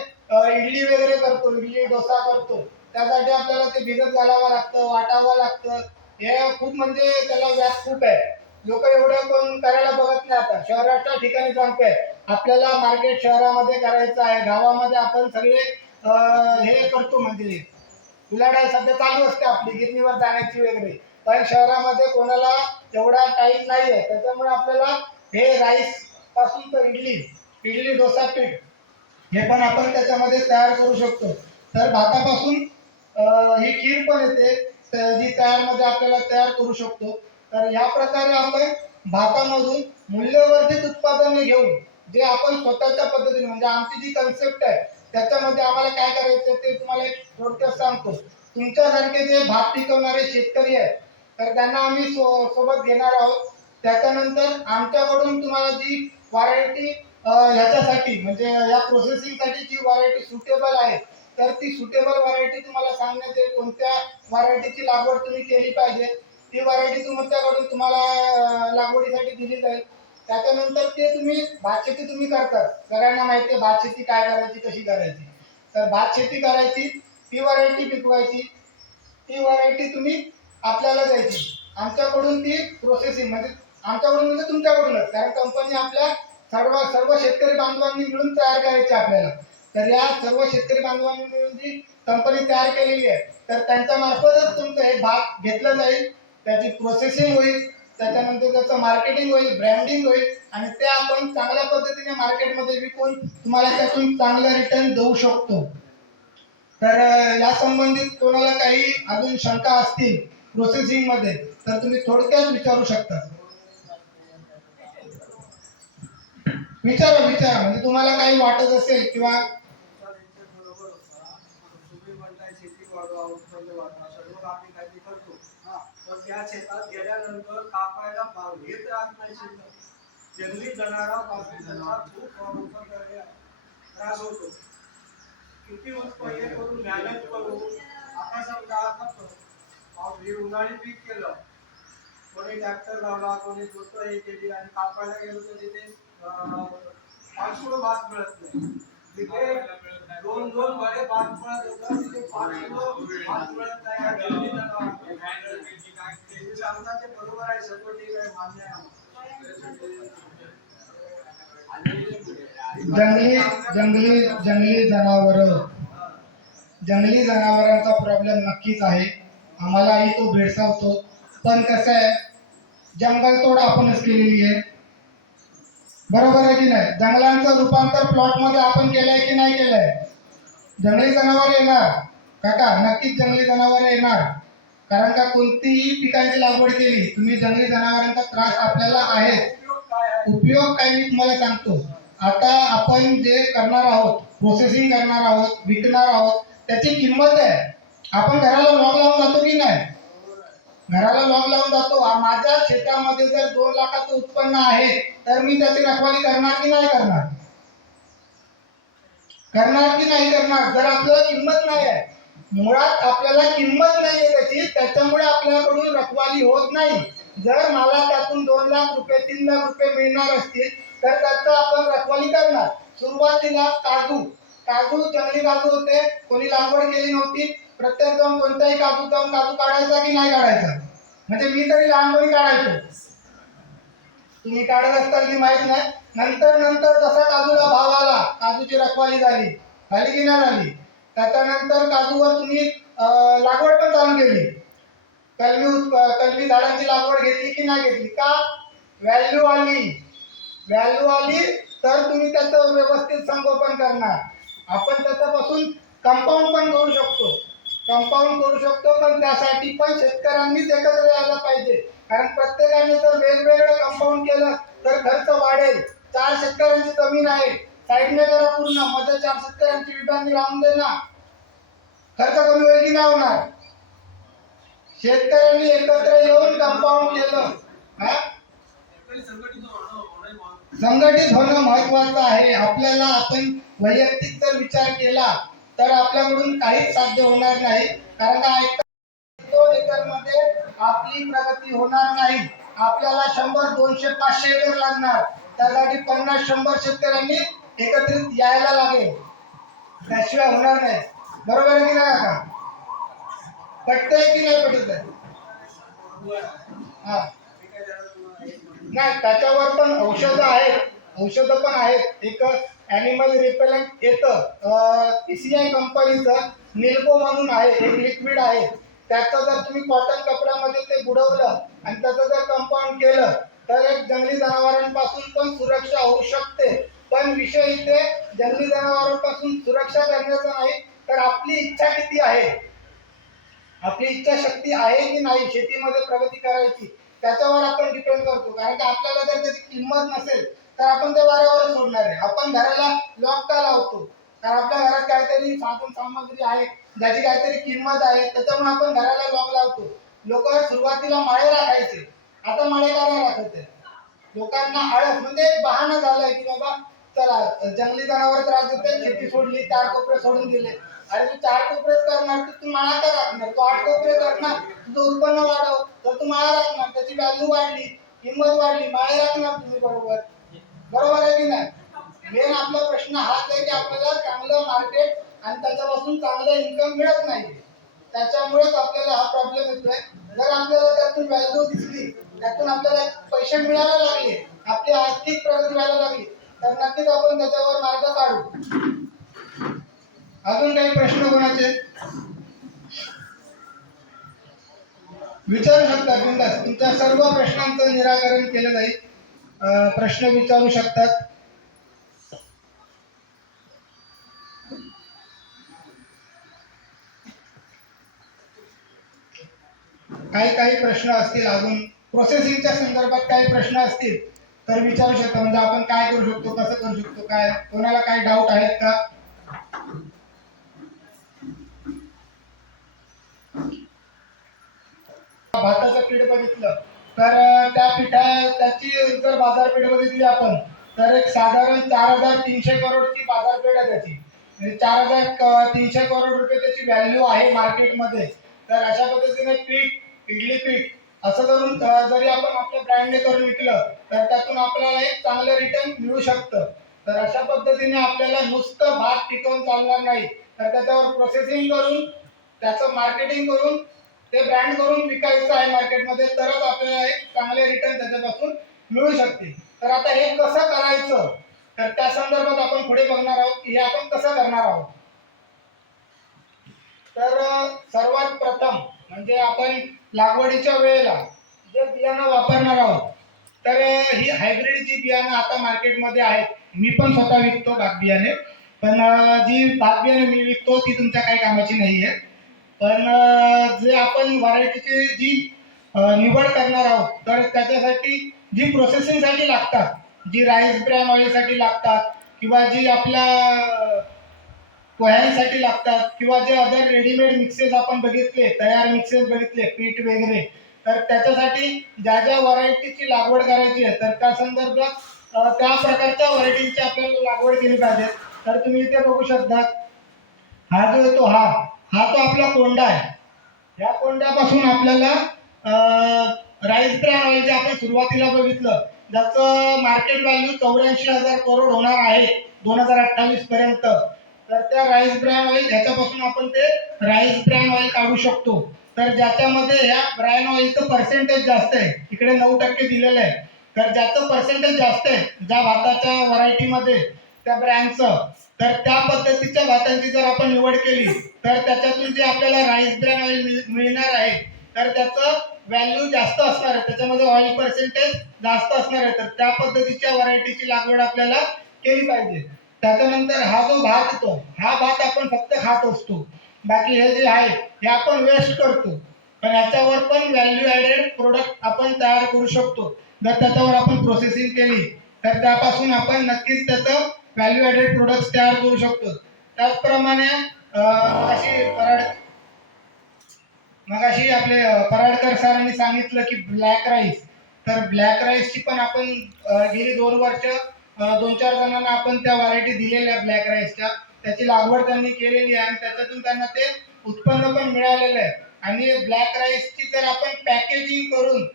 इडली वगैरे करतो, इडली डोसा करतो, त्यासाठी आपल्याला ते भिजत घालावं लागतं, वाटावं लागतं, हे खूप म्हणजे त्याला व्याप खूप आहे. लोक एवढं कोण करायला बघत नाही. आता शहराच्या ठिकाणी सांगतोय आपल्याला मार्केट शहरामध्ये करायचं आहे, गावामध्ये आपण सगळे हे करतो म्हणजे उलाढाल सध्या चालू असते आपली गिरणीवर जाण्याची वगैरे, पण शहरामध्ये कोणाला एवढा टाईम नाही आहे. त्याच्यामुळे आपल्याला हे राईस पासून तर इडली, इडली डोसा पीठ हे पण आपण त्याच्यामध्ये तयार करू शकतो. तर भातापासून ही खीर पण येते जी तयारमध्ये आपल्याला तयार करू शकतो. तर या प्रकारे आपण भातामधून मूल्यवर्धित उत्पादने घेऊन जे आपण स्वतःच्या पद्धतीने म्हणजे आमची जी कन्सेप्ट आहे त्याच्यामध्ये आम्हाला काय करायचं ते तुम्हाला एक थोडक्यात सांगतो. तुमच्यासारखे जे भात पिकवणारे शेतकरी आहेत तर त्यांना आम्ही सोबत घेणार आहोत. त्याच्यानंतर आमच्याकडून तुम्हाला जी व्हरायटी ह्याच्यासाठी म्हणजे या प्रोसेसिंगसाठी जी व्हरायटी सुटेबल आहे तर ती सुटेबल व्हरायटी तुम्हाला सांगण्यात येईल, कोणत्या व्हरायटीची लागवड तुम्ही केली पाहिजे ती व्हरायटी तुमच्याकडून तुम्हाला लागवडीसाठी दिली जाईल. त्याच्यानंतर ते तुम्ही भात शेती तुम्ही करतात, सगळ्यांना माहिती आहे भात शेती काय करायची कशी करायची. तर भात शेती करायची, ती व्हरायटी पिकवायची, ती व्हरायटी तुम्ही आपल्याला द्यायची, आमच्याकडून ती प्रोसेसिंग म्हणजे आमच्याकडून म्हणजे तुमच्याकडूनच, कारण कंपनी आपल्या सर्व सर्व शेतकरी बांधवांनी मिळून तयार करायची आपल्याला. तर या सर्व शेतकरी बांधवांनी मिळून जी कंपनी तयार केलेली आहे तर त्यांच्या मार्फतच तुमचं हे भात घेतलं जाईल, त्याची प्रोसेसिंग होईल, त्याच्यानंतर त्याचं मार्केटिंग होईल, ब्रँडिंग होईल आणि ते आपण चांगल्या पद्धतीने मार्केटमध्ये विकून तुम्हाला त्यातून चांगलं रिटर्न देऊ शकतो. तर या संबंधित कोणाला काही अजून शंका असतील प्रोसेसिंग मध्ये तर तुम्ही थोडक्यात विचारू शकता. विचारा विचारा, म्हणजे तुम्हाला काही वाटत असेल किंवा तुम्ही म्हणताय शेती वाढवा, उत्पन्न वाढवा, सर्व आम्ही काही करतो. पण त्या शेतात गेल्यानंतर कापायला भाव हेच राहत नाही. शिल्लक जंगली जनावरांपासून त्यांचा खूप त्रास होतो. किती उत्पन्न करून मेहनत करू, आता समजा हे उन्हाळी पीक केलं, कोणी ट्रॅक्टर लावला, कोणी जोत हे केली आणि कापायला गेलो तर तिथे 5 किलो भात मिळत नाही. तिथे 2 बरे भात मिळत होतं, तिथे 5 किलो भात मिळत नाही. सांगता ते बरोबर आहे, सर्व ठीक आहे, मान्य आहे. जंगली जनावरांचा प्रॉब्लेम नक्कीच आहे, आम्हालाही तो भेडसावतो. पण कसं आहे, जंगलतोड आपणच केलेली आहे, बरोबर आहे की नाही. जंगलांचं रूपांतर प्लॉट मध्ये आपण केलंय की नाही केलंय. जंगली जनावर येणार काका, नक्कीच जंगली जनावर येणार. कारण का कोणतीही पिकांची लागवड केली, तुम्ही जंगली जनावरांचा त्रास आपल्याला आहे. उपयोग काय आहे? उपयोग काय मी तुम्हाला सांगतो. आता आपण जे करणार आहोत, प्रोसेसिंग करणार आहोत, विकणार आहोत, त्याची किंमत आहे. आपण घराला लॉक लावून जातो की नाही? घराला लॉक लावून जातो. माझ्या शेतामध्ये जर 2 लाखाचं उत्पन्न आहे, तर मी त्याची रखवाली करणार की नाही करणार? करणार की नाही करणार? जर आपल्याला किंमत नाही आहे, मुळात आपल्याला किंमत नाही आहे त्याची, त्याच्यामुळे आपल्याकडून रखवाली होत नाही. जर मला त्यातून 2 लाख रुपये 3 लाख रुपये मिळणार असतील, तर त्याचं आपण रखवाली करणार. सुरुवातीला काजू जंगली काजू होते, कोणी लागवड केली नव्हती. प्रत्येक जण कोणताही काजू काढायचा की नाही काढायचा? म्हणजे मी तरी लहानपणी काढायचो. तुम्ही काढत असताल की माहित नाही. नंतर जसा काजूला भाव आला, काजूची रखवाली झाली की नाही झाली? त्याच्यानंतर काजूवर तुम्ही लागवड पण चालू केली. कलमी झाडांची लागवड घेतली की नाही घेतली? का? व्हॅल्यू आली तर तुम्ही त्याचं व्यवस्थित संगोपन करणार. आपण त्याच्यापासून कंपाऊंड पण करू शकतो, पण त्यासाठी पण शेतकऱ्यांनीच एकत्र यायला पाहिजे. कारण प्रत्येकाने जर वेगवेगळं कंपाऊंड केलं तर खर्च वाढेल. 4 शेतकऱ्यांची जमीन आहे, साईडने करा पूर्ण, मध्ये 4 शेतकऱ्यांची विभागणी लावून दे ना, खर्च कमी होईल की नाही होणार? शेतकऱ्यांनी एकत्र येऊन कंपाऊंड केलं. संघटित होणं महत्वाचं आहे. आपल्याला आपण वैयक्तिक जर विचार केला तर आपल्याकडून काहीच साध्य होणार नाही. कारण का 2 एकर मध्ये आपली प्रगती होणार नाही. आपल्याला 100, 200, 500 एकर लागणार. त्यासाठी 50-100 शेतकऱ्यांनी एकत्रित यायला लागेल, त्याशिवाय होणार नाही. बरोबर आहे की नाही काका? पटतंय की नाही पटत आहे? हा, नाही, त्याच्यावर पण औषधं पण आहेत. एक ॲनिमल रिपेलंट येतं, PCI कंपनीचं निल्को म्हणून आहे, एक लिक्विड आहे. त्याचं जर तुम्ही कॉटन कपड्यामध्ये ते बुडवलं आणि त्याचं जर कंपाऊंड केलं तर एक जंगली जनावरांपासून पण सुरक्षा होऊ शकते. पण विषय इथे जंगली जनावरांपासून सुरक्षा करण्याचा नाही, तर आपली इच्छा किती आहे, आपली इच्छाशक्ती आहे की नाही शेतीमध्ये प्रगती करायची, त्याच्यावर आपण डिपेंड करतो. कारण की आपल्याला जर त्याची किंमत नसेल तर आपण ते वाऱ्यावर सोडणार आहे. आपण घराला लॉक का लावतो? कारण आपल्या घरात काहीतरी साधन सामग्री आहे ज्याची काहीतरी किंमत आहे, त्याच्यामुळे आपण घराला लॉक लावतो. लोक सुरुवातीला माळे राखायचे, आता माळे का नाही राखत आहे? लोकांना आळस, म्हणजे एक बहाणा झालाय की बाबा चला जंगली जनावर त्रास देते, शेती सोडली, 4 कोपरे सोडून दिले. अरे तू 4 कोपरेच करणार, तू माळा का राखणार? तू 8 कोपरे करणार, तुझं उत्पन्न वाढव, तर तू माळा राखणार, त्याची व्हॅल्यू वाढली, किंमत वाढली, माळे राखणार तुम्ही. बरोबर आहे की नाही? मेन आपला प्रश्न हाच आहे की आपल्याला चांगलं मार्केट आणि त्याच्यापासून चांगलं इन्कम मिळत नाही. त्याच्यामुळेच आपल्याला हा प्रॉब्लेम येतोय. जर आपल्याला त्यातून व्हॅल्यू दिसली, त्यातून आपल्याला पैसे मिळायला लागले, आपली आर्थिक प्रगती व्हायला लागली, तर नक्कीच आपण त्याच्यावर मार्ग काढू. अजून काही प्रश्न कोणाचे विचारू शकता बिनधास्त. तुमच्या सर्व प्रश्नांचं निराकरण केलं जाईल. प्रश्न विचारू शकतात. काही प्रश्न असतील, अजून प्रोसेसिंगच्या संदर्भात काही प्रश्न असतील तर विचारू शकता. म्हणजे आपण काय करू शकतो, कसं करू शकतो, काय कोणाला काही डाऊट आहेत का? भाताचं पीठ बघितलं तर त्याची जर बाजारपेठ बघितली आपण तर एक साधारण 4300 करोडची बाजारपेठ आहे त्याची. म्हणजे 4300 करोड रुपये त्याची व्हॅल्यू आहे मार्केटमध्ये. तर अशा पद्धतीने इडली पीठ असं करून जरी आपण आपल्या ब्रँडने करून विकलं तर त्यातून आपल्याला एक चांगलं रिटर्न मिळू शकतं. तर अशा पद्धतीने आपल्याला नुसतं भात पिकवून चालणार नाही, तर त्याच्यावर प्रोसेसिंग करून त्याचं मार्केटिंग करून ते ब्रँड करून विकायचं आहे मार्केटमध्ये, तरच आपल्याला एक चांगले रिटर्न त्याच्यापासून मिळू शकते. तर आता हे कसं करायचं, तर त्या संदर्भात आपण पुढे बघणार आहोत की हे आपण कसं करणार आहोत. तर सर्वात प्रथम म्हणजे आपण लागवडीच्या वेळेला जे बियाणं वापरणार आहोत, तर ही हायब्रिड जी बियाणं आता मार्केटमध्ये आहेत, मी पण स्वतः विकतो भात बियाणे, पण जी भात बियाणे मी विकतो ती तुमच्या काही कामाची नाही आहे. पण जे आपण व्हरायटीची जी निवड करणार आहोत तर त्याच्यासाठी जी प्रोसेसिंगसाठी लागतात, जी राईस ब्रॅन ऑइलसाठी लागतात किंवा जी आपल्या पोह्यांसाठी लागतात किंवा जे अदर रेडीमेड मिक्सेस आपण बघितले, तयार मिक्सेस बघितले, पीठ वगैरे, तर त्याच्यासाठी ज्या ज्या व्हरायटीची लागवड करायची आहे तर त्या संदर्भात त्या प्रकारच्या व्हरायटीची आपल्याला लागवड केली पाहिजे. तर तुम्ही इथे बघू शकता, हा जो आहे तो हा तो आपला कोंडा आहे. या कोंड्यापासून आपल्याला राईस ब्रॅन ऑइल जे आपण सुरुवातीला बघितलं, ज्याचं मार्केट व्हॅल्यू 84,000 करोड होणार आहे 2028 पर्यंत. तर त्या राईस ब्रॅन ऑइल ह्याच्यापासून आपण ते राईस ब्रॅन ऑइल काढू शकतो. तर ज्याच्यामध्ये ह्या ब्रॅन ऑइलचं पर्सेंटेज जास्त आहे, इकडे 9% दिलेलं आहे. तर ज्याचं पर्सेंटेज जास्त आहे ज्या भाताच्या व्हरायटीमध्ये त्या ब्रँडचं, तर त्या पद्धतीच्या भातांची जर आपण निवड केली तर त्याच्यातून जे आपल्याला राईस ब्रॅन ऑइल मिळणार आहे तर त्याचं व्हॅल्यू जास्त असणार आहे, त्याच्यामध्ये ऑइल पर्सेंटेज जास्त असणार आहे. तर त्या पद्धतीच्या व्हरायटीची लागवड आपल्याला केली पाहिजे. त्याच्यानंतर हा जो भात येतो, हा भात आपण फक्त खात असतो, बाकी हे जे आहे हे आपण वेस्ट करतो. पण याच्यावर पण व्हॅल्यू ॲडेड प्रोडक्ट आपण तयार करू शकतो. जर त्याच्यावर आपण प्रोसेसिंग केली तर त्यापासून आपण नक्कीच त्याचं व्हॅल्यू ॲडेड प्रोडक्ट्स तयार करू शकतो. त्याचप्रमाणे मगाशी आपले पराडकर सरांनी सांगितलं की ब्लॅक राईस, तर ब्लॅक राईसची पण आपण गेली 2 वर्ष 2-4 जणांना आपण त्या व्हरायटी दिलेल्या ब्लॅक राईसच्या, त्याची लागवड त्यांनी केलेली आहे आणि त्याच्यातून त्यांना ते उत्पन्न पण मिळालेलं आहे. आणि ब्लॅक राईसची जर आपण पॅकेजिंग करून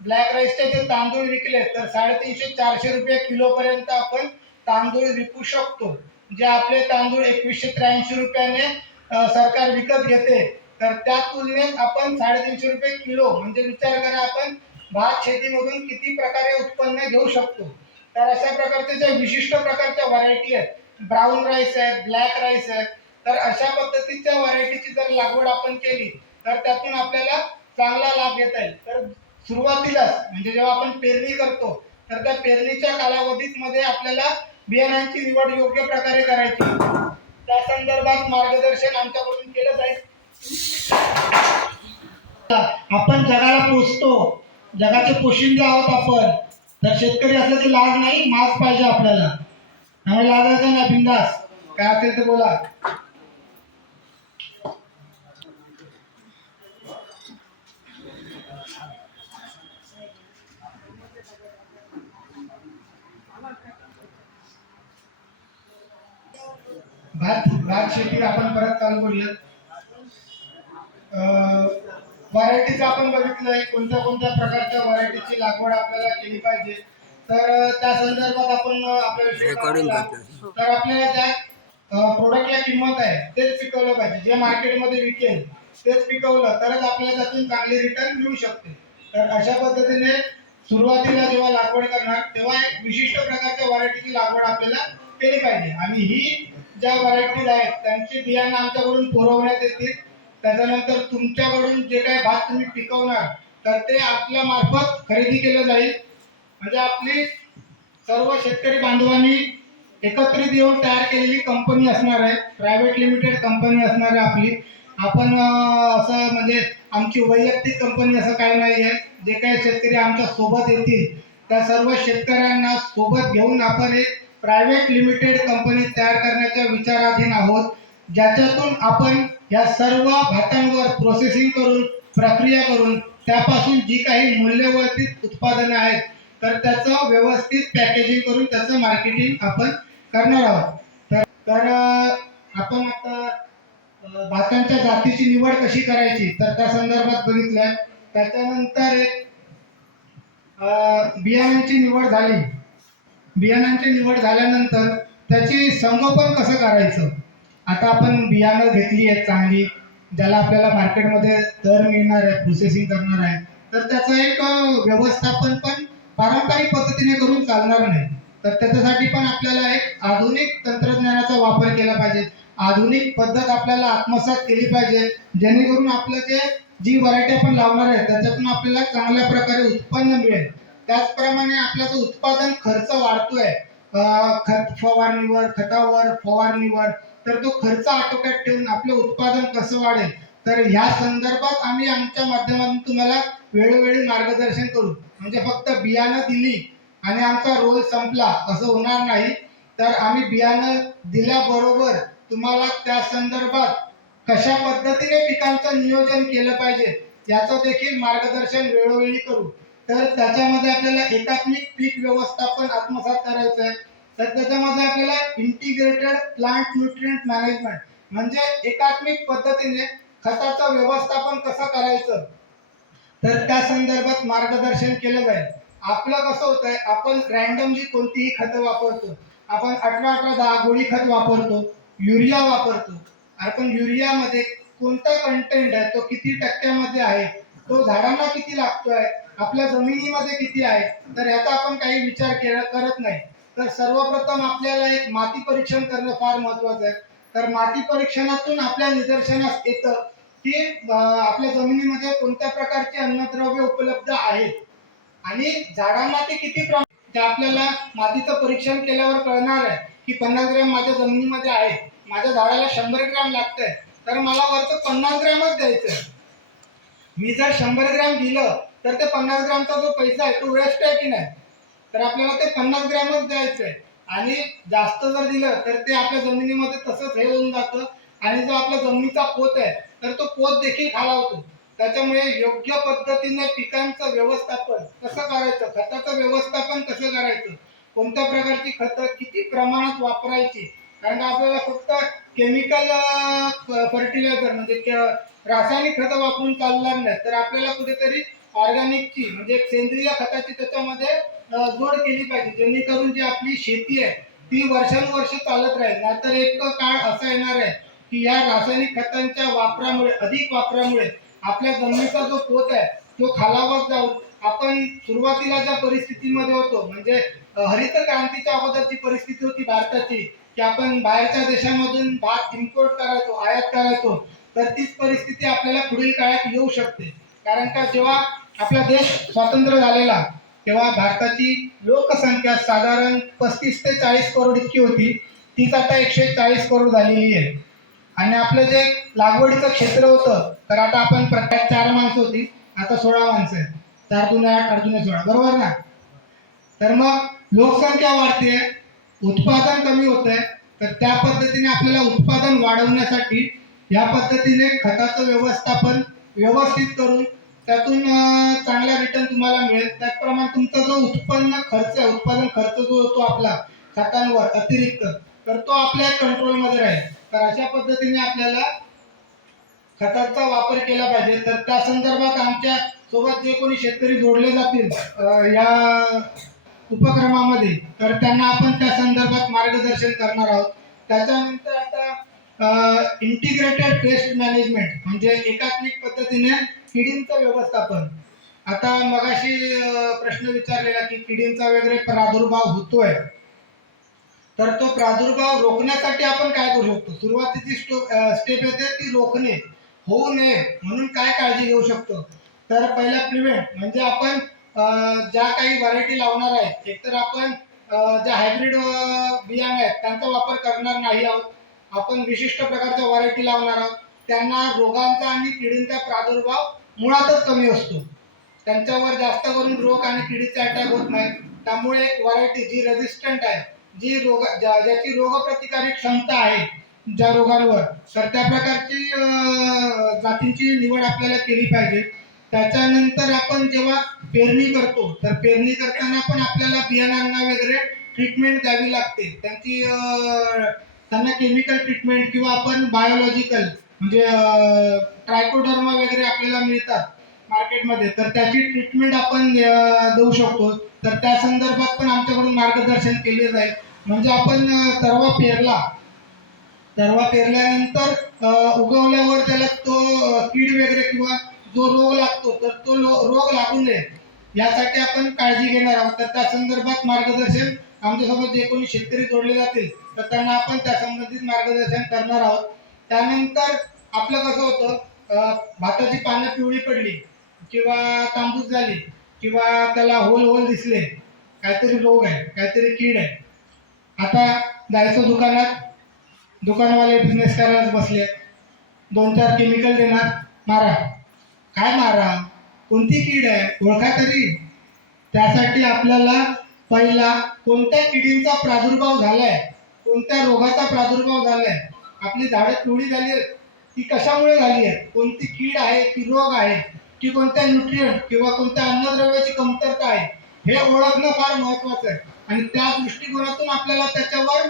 ब्लॅक राईसचे जे तांदूळ विकले तर 350-400 रुपये किलोपर्यंत आपण तांदूळ विकू शकतो. जे आपले तांदूळ 2183 रुपयाने सरकार विकत घेते, तर त्या तुलनेत आपण 350 रुपये किलो, म्हणजे विचार करा आपण भात शेतीमधून किती प्रकारे उत्पन्न घेऊ शकतो. तर अशा प्रकारचे जे विशिष्ट प्रकारच्या व्हरायटी आहेत, ब्राऊन राईस आहे, ब्लॅक राईस आहे, तर अशा पद्धतीच्या व्हरायटीची जर लागवड आपण केली तर त्यातून आपल्याला चांगला लाभ घेता येईल. तर सुरुवातीलाच म्हणजे जेव्हा आपण पेरणी करतो तर त्या पेरणीच्या कालावधीत मध्ये आपल्याला बियाणांची निवड योग्य प्रकारे करायची. त्या संदर्भात मार्गदर्शन आमच्याकडून केलं जाईल. आपण जगाला पोचतो, जगाचे पोशिंदे आहोत आपण, तर शेतकरी असल्याची लाज नाही, माज पाहिजे आपल्याला. त्यामुळे लाजायचं ना, बिंदास काय असेल ते बोला. भात शेती आपण परत चालू करूया. व्हरायटीचं आपण बघितलंय कोणत्या कोणत्या प्रकारच्या व्हरायटीची लागवड आपल्याला केली पाहिजे. तर त्या संदर्भात आपण आपल्या रेकॉर्डिंग तर आपल्याला त्या प्रोडक्टला किंमत आहे तेच पिकवलं पाहिजे, जे मार्केटमध्ये विकेल तेच पिकवलं तरच आपल्याला त्यातून चांगले रिटर्न मिळू शकते. तर अशा पद्धतीने सुरुवातीला जेव्हा लागवड करणार तेव्हा एक विशिष्ट प्रकारच्या व्हरायटीची लागवड आपल्याला केली पाहिजे. आणि ही ज्या व्हरायटीज आहेत त्यांची बियाणं आमच्याकडून पुरवण्यात येतील. त्याच्यानंतर तुमच्याकडून जे काही भात तुम्ही पिकवणार तर ते आपल्या मार्फत खरेदी केलं जाईल. म्हणजे आपली सर्व शेतकरी बांधवांनी एकत्रित येऊन तयार केलेली कंपनी असणार आहे, प्रायव्हेट लिमिटेड कंपनी असणार आहे आपली. आपण असं म्हणजे आमची वैयक्तिक कंपनी असं काही नाही आहे. जे काही शेतकरी आमच्या सोबत येतील त्या सर्व शेतकऱ्यांना सोबत घेऊन आपण एक प्रायव्हेट लिमिटेड कंपनी तयार करण्याच्या विचाराधीन आहोत, ज्याच्यातून आपण या सर्व भातांवर प्रोसेसिंग करून प्रक्रिया करून त्यापासून जी काही मूल्यवर्धित उत्पादने आहेत तर त्याचं व्यवस्थित पॅकेजिंग करून त्याचं मार्केटिंग आपण करणार आहोत. तर आपण आता भातांच्या जातीची निवड कशी करायची तर त्या संदर्भात बघितलं. त्याच्यानंतर एक बियाणांची निवड झाली. बियाणांची निवड झाल्यानंतर त्याची संगोपन कसं करायचं. आता आपण बियाणं घेतली आहेत चांगली, ज्याला आपल्याला मार्केटमध्ये दर मिळणार आहे, प्रोसेसिंग करणार आहे, तर त्याचं एक व्यवस्थापन पण पारंपरिक पद्धतीने करून चालणार नाही. तर त्याच्यासाठी पण आपल्याला एक आधुनिक तंत्रज्ञानाचा वापर केला पाहिजे, आधुनिक पद्धत आपल्याला आत्मसात केली पाहिजे, जेणेकरून आपलं जी व्हरायटी आपण लावणार आहे त्याच्यातून आपल्याला चांगल्या प्रकारे उत्पन्न मिळेल. त्याचप्रमाणे आपला जो उत्पादन खर्च वाढतोय खत फवारणीवर, खतावर, फवारणीवर, तर तो खर्च आटोक्यात ठेवून आपलं उत्पादन कसं वाढेल तर ह्या संदर्भात आम्ही आमच्या माध्यमातून तुम्हाला वेळोवेळी मार्गदर्शन करू. म्हणजे फक्त बियाणं दिली आणि आमचा रोल संपला असं होणार नाही. तर आम्ही बियाणं दिल्याबरोबर तुम्हाला त्या संदर्भात कशा पद्धतीने पिकांचं नियोजन केलं पाहिजे याचं देखील मार्गदर्शन वेळोवेळी करू. तर त्याच्यामध्ये आपल्याला एकात्मिक पीक व्यवस्थापन आत्मसात करायचं आहे. तर त्याच्यामध्ये आपल्याला इंटिग्रेटेड प्लांट न्यूट्रिएंट मॅनेजमेंट म्हणजे एकात्मिक पद्धतीने खताचं व्यवस्थापन कसं करायचं तर त्या संदर्भात मार्गदर्शन केलं जाईल. आपलं कसं होतंय, आपण रॅन्डमली कोणतीही खतं वापरतो. आपण 18-18-10 गोळी खत वापरतो, युरिया वापरतो. आपण युरियामध्ये कोणता कंटेंट आहे, तो किती टक्क्यामध्ये आहे, तो झाडांना किती लागतोय, आपल्या जमिनीमध्ये किती आहे, तर याचा आपण काही विचार करत नाही. तर सर्वप्रथम आपल्याला एक माती परीक्षण करणं फार महत्वाचं आहे. तर माती परीक्षणातून आपल्या निदर्शनास येतं की आपल्या जमिनीमध्ये कोणत्या प्रकारचे अन्नद्रव्य उपलब्ध आहेत आणि झाडांना ते किती ते आपल्याला मातीचं परीक्षण केल्यावर कळणार आहे की 50 ग्रॅम माझ्या जमिनीमध्ये आहे, माझ्या झाडाला 100 ग्रॅम लागतंय, तर मला वरचं 50 ग्रॅमच द्यायचं. मी जर 100 ग्रॅम दिलं तर ते 50 ग्रॅमचा जो पैसा आहे तो वेस्ट आहे की नाही, तर आपल्याला ते 50 ग्रॅमच द्यायचं आहे. आणि जास्त जर दिलं तर ते आपल्या जमिनीमध्ये तसंच हे होऊन जातं आणि जो आपल्या जमिनीचा पोत आहे तर तो पोत देखील खालावतो. त्याच्यामुळे योग्य पद्धतीने पिकांचं व्यवस्थापन कसं करायचं, खताचं व्यवस्थापन कसं करायचं, कोणत्या प्रकारची खतं किती प्रमाणात वापरायची, कारण का आपल्याला फक्त केमिकल फर्टिलायझर म्हणजे रासायनिक खतं वापरून चालणार नाही. तर आपल्याला कुठेतरी ऑर्गॅनिकची म्हणजे सेंद्रिय खताची त्याच्यामध्ये जोड केली पाहिजे, जेणेकरून जी आपली शेती आहे ती वर्षानुवर्ष चालत राहील. नाहीतर एक काळ असा येणार आहे की या रासायनिक खतांच्या वापरामुळे, अधिक वापरामुळे आपल्या जमिनीचा जो पोत आहे तो खालावत जाऊन आपण सुरुवातीला ज्या परिस्थितीमध्ये होतो म्हणजे हरित क्रांतीच्या अगोदरची परिस्थिती होती भारताची की आपण बाहेरच्या देशामधून भात इम्पोर्ट करायचो, आयात करायचो, तर तीच परिस्थिती आपल्याला पुढील काळात येऊ शकते. कारण का जेव्हा आपला देश स्वतंत्र झालेला तेव्हा भारताची लोकसंख्या साधारण 35 ते 40 करोड इतकी होती, तीच आता 140 करोड झालेली आहे. आणि आपलं जे लागवडीचं क्षेत्र होतं तर आता आपण प्रत्येक 4 माणसं होती, आता 16 माणसं आहेत. 4 दूने 8, 8 दूने 16, बरोबर ना. तर मग लोकसंख्या वाढते, उत्पादन कमी होत आहे. तर त्या पद्धतीने आपल्याला उत्पादन वाढवण्यासाठी या पद्धतीने खताचं व्यवस्थापन व्यवस्थित करून त्यातून चांगला रिटर्न तुम्हाला मिळेल. त्याचप्रमाणे तुमचा जो उत्पन्न खर्च आहे, उत्पादन खर्च जो होतो आपला खतांवर अतिरिक्त, तर तो आपल्या कंट्रोलमध्ये राहील. तर अशा पद्धतीने आपल्याला खताचा वापर केला पाहिजे. तर त्या संदर्भात आमच्या सोबत जे कोणी शेतकरी जोडले जातील या उपक्रमामध्ये तर त्यांना आपण त्या संदर्भात मार्गदर्शन करणार आहोत. त्याच्यानंतर आता इंटिग्रेटेड पेस्ट मॅनेजमेंट म्हणजे एकात्मिक पद्धतीने किडींचं व्यवस्थापन. आता मगाशी प्रश्न विचारलेला की किडींचा वगैरे प्रादुर्भाव होतोय, तर तो प्रादुर्भाव रोखण्यासाठी आपण काय करू शकतो. सुरुवातीची स्टेप येते ती रोखणे, होऊ नये म्हणून काय काळजी घेऊ शकतो. तर पहिला प्रिव्हेंट म्हणजे आपण ज्या काही व्हरायटी लावणार आहेत, एकतर आपण ज्या हायब्रिड बियाणे आहेत त्यांचा वापर करणार नाही आहोत. आपण विशिष्ट प्रकारच्या व्हरायटी लावणार आहोत. त्यांना रोगांचा आणि किडींचा प्रादुर्भाव मुळातच कमी असतो, त्यांच्यावर जास्त करून रोग आणि किडीचे अटॅक होत नाही. त्यामुळे एक व्हरायटी जी रेझिस्टंट आहे, जी ज्याची रोगप्रतिकारक क्षमता आहे ज्या रोगांवर, तर त्या प्रकारची जातींची निवड आपल्याला केली पाहिजे. त्याच्यानंतर आपण जेव्हा पेरणी करतो तर पेरणी करताना पण आपल्याला बियाणांना वगैरे ट्रीटमेंट द्यावी लागते. त्यांना केमिकल ट्रीटमेंट किंवा आपण बायोलॉजिकल म्हणजे ट्रायकोडर्मा वगैरे आपल्याला मिळतात मार्केटमध्ये, तर त्याची ट्रीटमेंट आपण देऊ शकतो. तर त्या संदर्भात पण आमच्याकडून मार्गदर्शन केले जाईल. म्हणजे आपण तरवा पेरल्यानंतर उगवल्यावर त्याला तो कीड वगैरे किंवा जो रोग लागतो तर तो रोग लागू नये यासाठी आपण काळजी घेणार आहोत. तर त्या संदर्भात मार्गदर्शन आमच्यासोबत जे कोणी शेतकरी जोडले जातील तर त्यांना आपण त्या संबंधित मार्गदर्शन करणार आहोत. त्यानंतर आपलं कसं होतं, भाताची पानं पिवळी पडली किंवा तांबूस झाली किंवा त्याला होल दिसले, काहीतरी रोग आहे, काहीतरी कीड आहे. आता जायचं दुकानात, दुकानवाले बिझनेस करायला बसले, 2-4 केमिकल देणार, मारा. काय मारा? कोणती कीड आहे ओळखा तरी. त्यासाठी आपल्याला पहिला कोणत्या किडींचा प्रादुर्भाव झालाय, कोणत्या रोगाचा प्रादुर्भाव झालाय, आपली झाडं पिवळी झाली आहेत ती कशामुळे झाली आहे, कोणती कीड आहे की रोग आहे की कोणत्या न्यूट्रिएंट किंवा कोणत्या अन्नद्रव्याची कमतरता आहे, हे ओळखणं फार महत्त्वाचं आहे. आणि त्या दृष्टिकोनातून आपल्याला त्याच्यावर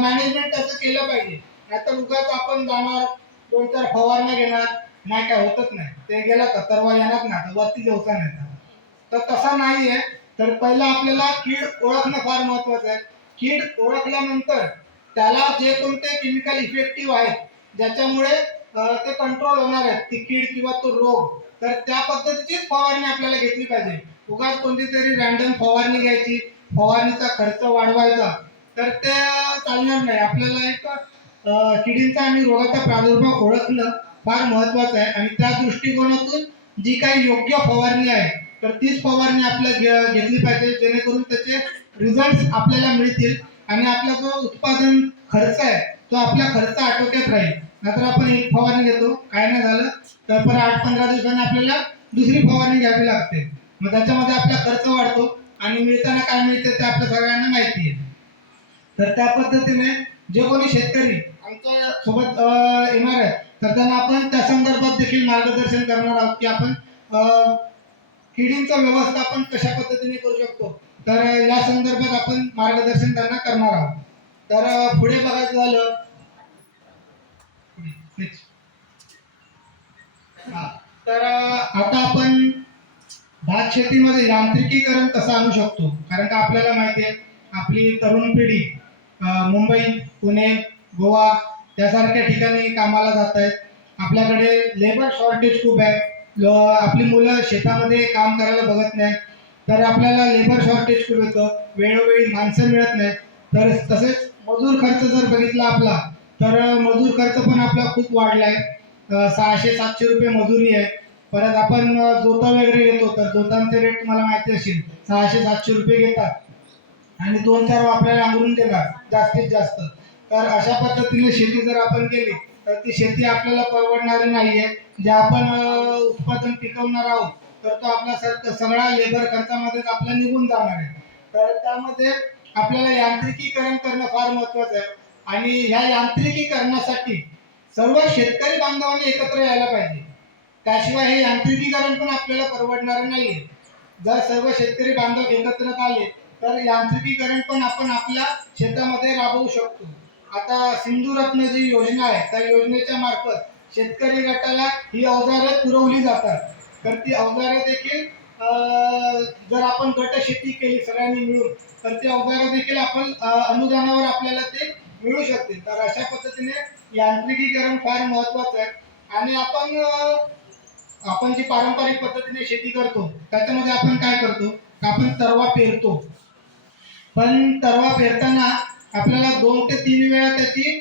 मॅनेजमेंट त्याचं केलं पाहिजे. नाहीतर उगाच आपण जाणार 2-4 फवारण्या घेणार, नाही काय होतच नाही, ते गेला का तरवा येणार ना तर वरती जेवता नाही. तर तसा नाही आहे. तर पहिला आपल्याला कीड ओळखणं फार महत्त्वाचं आहे. कीड ओळखल्यानंतर त्याला जे कोणते केमिकल इफेक्टिव्ह आहेत ज्याच्यामुळे ते कंट्रोल होणार आहेत ती कीड किंवा तो रोग, तर त्या पद्धतीचीच फवारणी आपल्याला घेतली पाहिजे. उगाच कोणती तरी रँडम फवारणी घ्यायची, फवारणीचा खर्च वाढवायचा, तर ते चालणार नाही. आपल्याला एक किडींचा आणि रोगाचा प्रादुर्भाव ओळखणं फार महत्त्वाचं आहे. आणि त्या दृष्टिकोनातून जी काही योग्य फवारणी आहे तर तीच फवारणी आपल्याला घेतली पाहिजे, जेणेकरून त्याचे रिझल्ट आपल्याला मिळतील आणि आपला जो उत्पादन खर्च आहे तो आपला खर्च आटोक्यात राहील. नंतर आपण एक फवारणी घेतो, काय नाही झालं तर परत 8-15 दिवसांनी आपल्याला दुसरी फवारणी घ्यावी लागते. मग त्याच्यामध्ये आपला खर्च वाढतो आणि मिळताना काय मिळते ते आपल्या सगळ्यांना माहिती आहे. तर त्या पद्धतीने जे कोणी शेतकरी आमच्या सोबत येणार आहे तर त्यांना आपण त्या संदर्भात देखील मार्गदर्शन करणार आहोत की आपण किडींचं व्यवस्थापन कशा पद्धतीने करू शकतो, तर या संदर्भात आपण मार्गदर्शन त्यांना करणार आहोत. तर पुढे बघायचं झालं तर आता आपण भात शेतीमध्ये यांत्रिकीकरण कसं आणू शकतो. कारण का आपल्याला माहिती आहे आपली तरुण पिढी मुंबई, पुणे, गोवा त्यासारख्या ठिकाणी कामाला जात आहेत. आपल्याकडे लेबर शॉर्टेज खूप आहे. आपली मुलं शेतामध्ये काम करायला बघत नाही, तर आपल्याला लेबर शॉर्टेज खूप येतं, वेळोवेळी माणसं मिळत नाही. तर तसेच मजूर खर्च जर बघितला आपला तर मजूर खर्च पण आपला खूप वाढला आहे. 600-700 रुपये मजुरी आहे. परत आपण जोता वगैरे घेतो तर जोतांचे रेट मला माहिती असेल 600-700 रुपये घेतात आणि 2-4 आपल्याला अंगरून देणार जास्तीत जास्त. तर अशा पद्धतीने शेती जर आपण केली तर ती शेती आपल्याला परवडणारी नाही आहे. जे आपण उत्पादन पिकवणार आहोत तर तो आपला सगळा लेबर खर्चामध्येच आपला निघून जाणार आहे. तर त्यामध्ये आपल्याला यांत्रिकीकरण करणं फार महत्त्वाचं आहे. आणि ह्या यांत्रिकीकरणासाठी सर्व शेतकरी बांधवांनी एकत्र यायला पाहिजे. त्याशिवाय हे यांत्रिकीकरण पण आपल्याला परवडणार नाहीये. जर सर्व शेतकरी बांधव एकत्र आले तर यांत्रिकीकरण पण आपण आपल्या शेतामध्ये राबवू शकतो. आता सिंधू रत्न जी योजना आहे त्या योजनेच्या मार्फत शेतकरी गटाला ही अवजारे पुरवली जातात. तर ती अवजारे देखील जर आपण गट शेती केली सगळ्यांनी मिळून तर ती अवजारे देखील आपण अनुदानावर आपल्याला ते मिळू शकतील. तर अशा पद्धतीने यांत्रिकीकरण फार महत्त्वाचं आहे. आणि आपण जी पारंपरिक पद्धतीने शेती करतो त्याच्यामध्ये आपण काय करतो, आपण तरवा पेरतो. पण तरवा पेरताना आपल्याला 2 ते 3 वेळा त्याची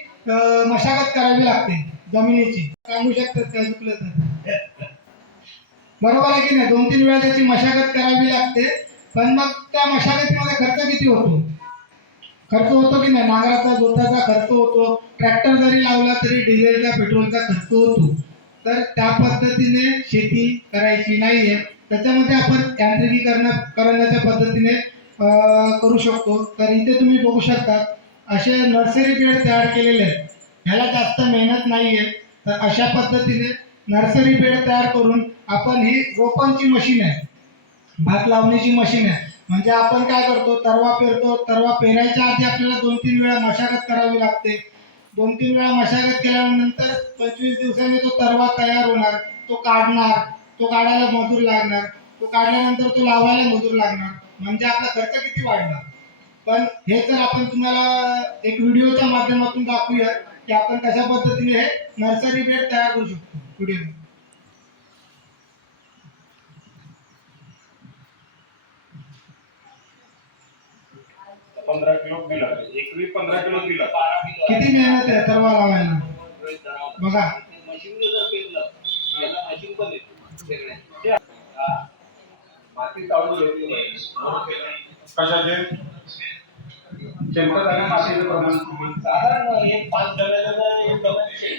मशागत करावी लागते जमिनीची. सांगू शकतात काय चुकलं तर? बरोबर आहे की नाही? 2-3 वेळा त्याची मशागत करावी लागते. पण मग त्या मशागतीमध्ये खर्च किती होतो? खर्च होतो की नाही? नांगराचा जोताचा खर्च होतो, ट्रॅक्टर जरी लावला तरी डिझेलचा पेट्रोलचा खर्च होतो. तर त्या पद्धतीने शेती करायची नाहीये. त्याच्यामध्ये आपण यांत्रिकीकरणाच्या पद्धतीने करू शकतो. तर इथे तुम्ही बघू शकता असे नर्सरी बेड तयार केलेले आहेत. ह्याला जास्त मेहनत नाहीये. तर अशा पद्धतीने नर्सरी बेड तयार करून आपण ही रोपांची मशीन आहे, भात लावण्याची मशीन आहे. म्हणजे आपण काय करतो, तरवा पेरतो. तरवा पेरायच्या आधी आपल्याला 2-3 वेळा मशागत करावी लागते. 2-3 वेळा मशागत केल्यानंतर 25 दिवसांनी तो तरवा तयार होणार. तो काढणार, तो काढायला मजूर लागणार, तो काढल्यानंतर तो लावायला मजूर लागणार. म्हणजे आपला खर्च किती वाढणार. पण हे जर आपण तुम्हाला एक व्हिडिओच्या माध्यमातून दाखवूया की आपण कशा पद्धतीने हे नर्सरी बेड तयार करू शकतो. व्हिडिओ 15 किलो दिला, एकरी 15 किलो दिला. किती मेहनत आहे तरवा लावायला बघा. मशीन जर पेरलं त्याला मशीन पण येते. माती चाळून घेतली कशाचे शेणखत आणि मातीचं प्रमाण साधारण 1-5 जणांना एक डबल शेण.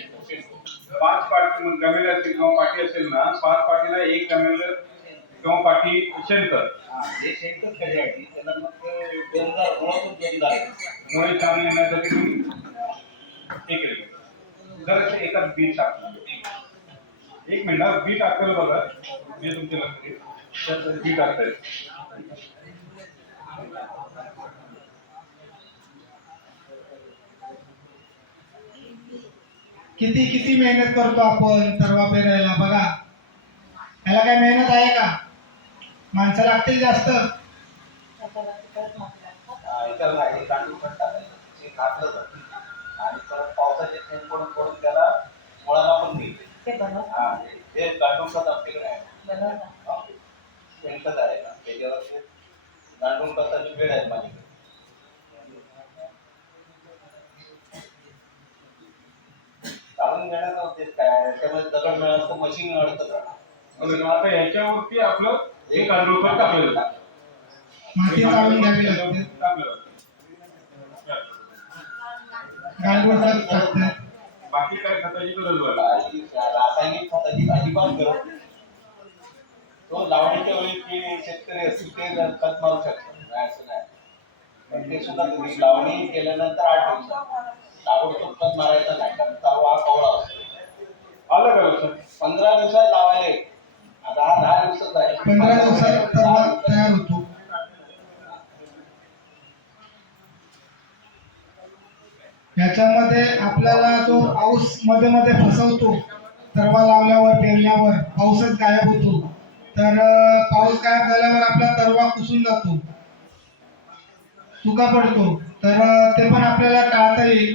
5 पाटी गमेले असतील किंवा पाटी असेल ना, 5 पाटीला एक गमेलं किंवा पाटी शेणखत. हे शेणखत कशासाठी त्याला मग ते दोनदा मुळातून दोनदा आहे. मुळे छान येण्यासाठी तुम्ही हे केलं. जर एका बी टाकलं, एक मिनिट बी टाकलं बघा, मी तुमच्या लक्षात येईल. तर बी टाकतंय. किती किती मेहनत करतो आपण तरवा पेरायला बघा. याला काय मेहनत आहे का? माणसं लागतील जास्त. इतर नाही तांदूळ पण टाकायचं ते घातलं जातं आणि परत पावसाचे थेंब पडून पडून त्याला मुळाला पण मिळते. हे गांडूळ खत आपल्याकडे आहे, शेणखत आहे ना, त्याच्यावर ते गांडूळ खताची बेड आहे माझ्याकडे. काढून घेण्याचा उद्देश काय आहे? त्यामध्ये दगड मिळालं तर मशीन अडकत राहणार. मग आता ह्याच्यावरती आपलं एक गांडूळ खत टाकलेलं आहे. माती काढून घ्यावी लागते. गांडूळ खत टाकतात. बाकी काय खताची गरज नाही. रासायनिक खताची अजिबात गरज नाही. तो लावणीच्या वेळी ते शेतकरी असतील ते खत मारू शकतात, नाही असं नाही. पण ते सुद्धा तुम्ही लावणी केल्यानंतर 8 दिवसात ताबडतोब खत मारायचं नाही, कारण तरवा हा कवळा असतो. आलं का लक्षात? 15 दिवसात लावायला येईल. आता हा 10 दिवसात आहे. 15 दिवसात तरवा तयार होतो. याच्यामध्ये आपल्याला जो पाऊस मध्ये मध्ये फसवतो, तरवा लावल्यावर पेरल्यावर पाऊसच गायब होतो. तर पाऊस गायब झाल्यावर आपला तरवा कुसून जातो, चुका पडतो. तर ते पण आपल्याला टाळता येईल.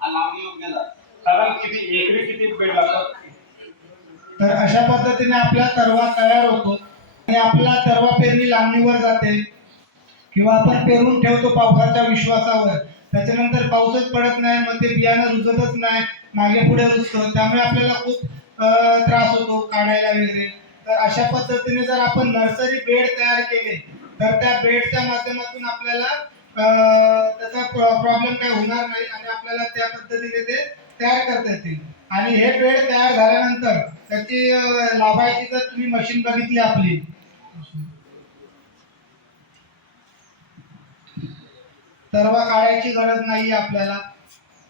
हा लावणी योग्य झाला. साधारण किती एकरी किती बेड लागतात? तर अशा पद्धतीने आपला तरवा तयार होतो आणि आपला तरवा पेरणी लांबणीवर जाते किंवा आपण पेरून ठेवतो पावसाच्या विश्वासावर. त्याच्यानंतर पाऊसच पडत नाही, मग ते बियाणं रुजतच नाही, मागे पुढे रुजतं. त्यामुळे आपल्याला खूप त्रास होतो काढायला वगैरे. तर अशा पद्धतीने जर आपण नर्सरी बेड तयार केले तर त्या बेडच्या माध्यमातून आपल्याला त्याचा प्रॉब्लेम काही होणार नाही आणि आपल्याला त्या पद्धतीने ते तयार करता येतील. आणि हे बेड तयार झाल्यानंतर त्याची लावायची जर तुम्ही मशीन बघितली आपली, तरवा काढायची गरज नाही आपल्याला.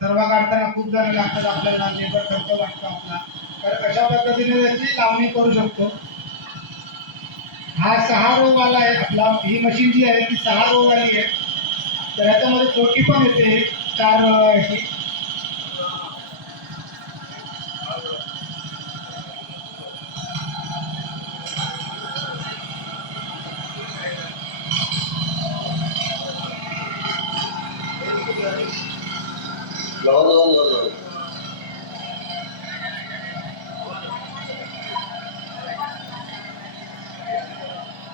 तरवा काढताना खूप जण लागतात आपल्याला, लेबर खर्च लागतो आपला. तर अशा पद्धतीने त्याची लावणी करू शकतो. हा 6 रो वाला आहे आपला. ही मशीन जी आहे ती 6 रो वाली आहे. तर ह्याच्यामध्ये छोटी पण येते 4 ह्याची.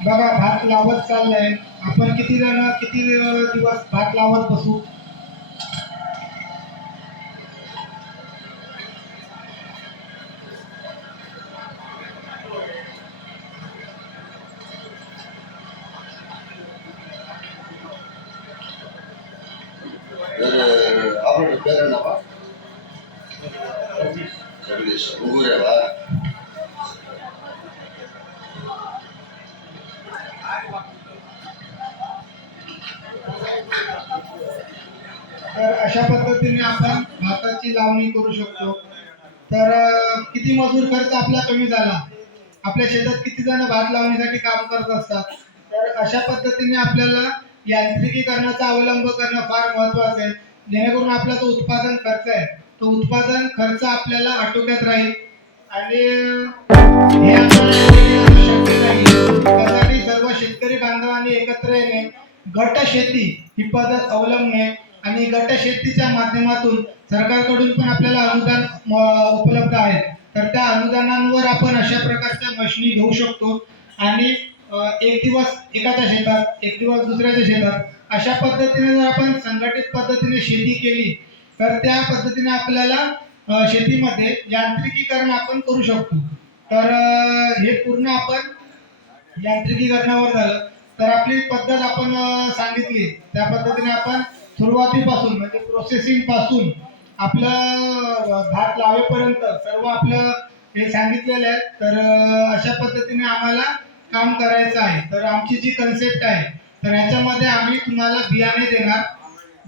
बघा भात लावत चाललंय आपण. किती दिवस भात लावत बसू? आपण पेरण बा जगदीश उगुरे बा तर अशा पद्धतीने आपण भाताची लावणी करू शकतो. तर किती मजूर खर्च आपला कमी झाला. आपल्या शेतात किती जण भात लावणीसाठी काम करत असतात. तर अशा पद्धतीने आपल्याला यांत्रिकीकरणाचा अवलंब करणं फार महत्त्वाचं आहे, जेणेकरून आपला जो उत्पादन खर्च आहे तो उत्पादन खर्च आपल्याला आटोक्यात राहील. आणि हे आपल्याला शक्य नाही. त्यासाठी सर्व शेतकरी बांधवांनी एकत्र येणे, गट शेती ही पद्धत अवलंबणे आणि गट शेतीच्या माध्यमातून सरकारकडून पण आपल्याला अनुदान उपलब्ध आहे. तर त्या अनुदानांवर आपण अशा प्रकारच्या मशिनी घेऊ शकतो आणि एक दिवस एकाच्या शेतात, एक दिवस दुसऱ्याच्या शेतात, अशा पद्धतीने जर आपण संघटित पद्धतीने शेती केली तर त्या पद्धतीने आपल्याला शेतीमध्ये यांत्रिकीकरण आपण करू शकतो. तर हे पूर्ण आपण यांत्रिकीकरणावर झालं. तर आपली पद्धत आपण सांगितली त्या पद्धतीने आपण सुरुवातीपासून म्हणजे प्रोसेसिंग पासून आपलं भात लावेपर्यंत सर्व आपलं हे सांगितलेलं आहे. तर अशा पद्धतीने आम्हाला काम करायचं आहे. तर आमची जी कन्सेप्ट आहे तर ह्याच्यामध्ये आम्ही तुम्हाला बियाणे देणार,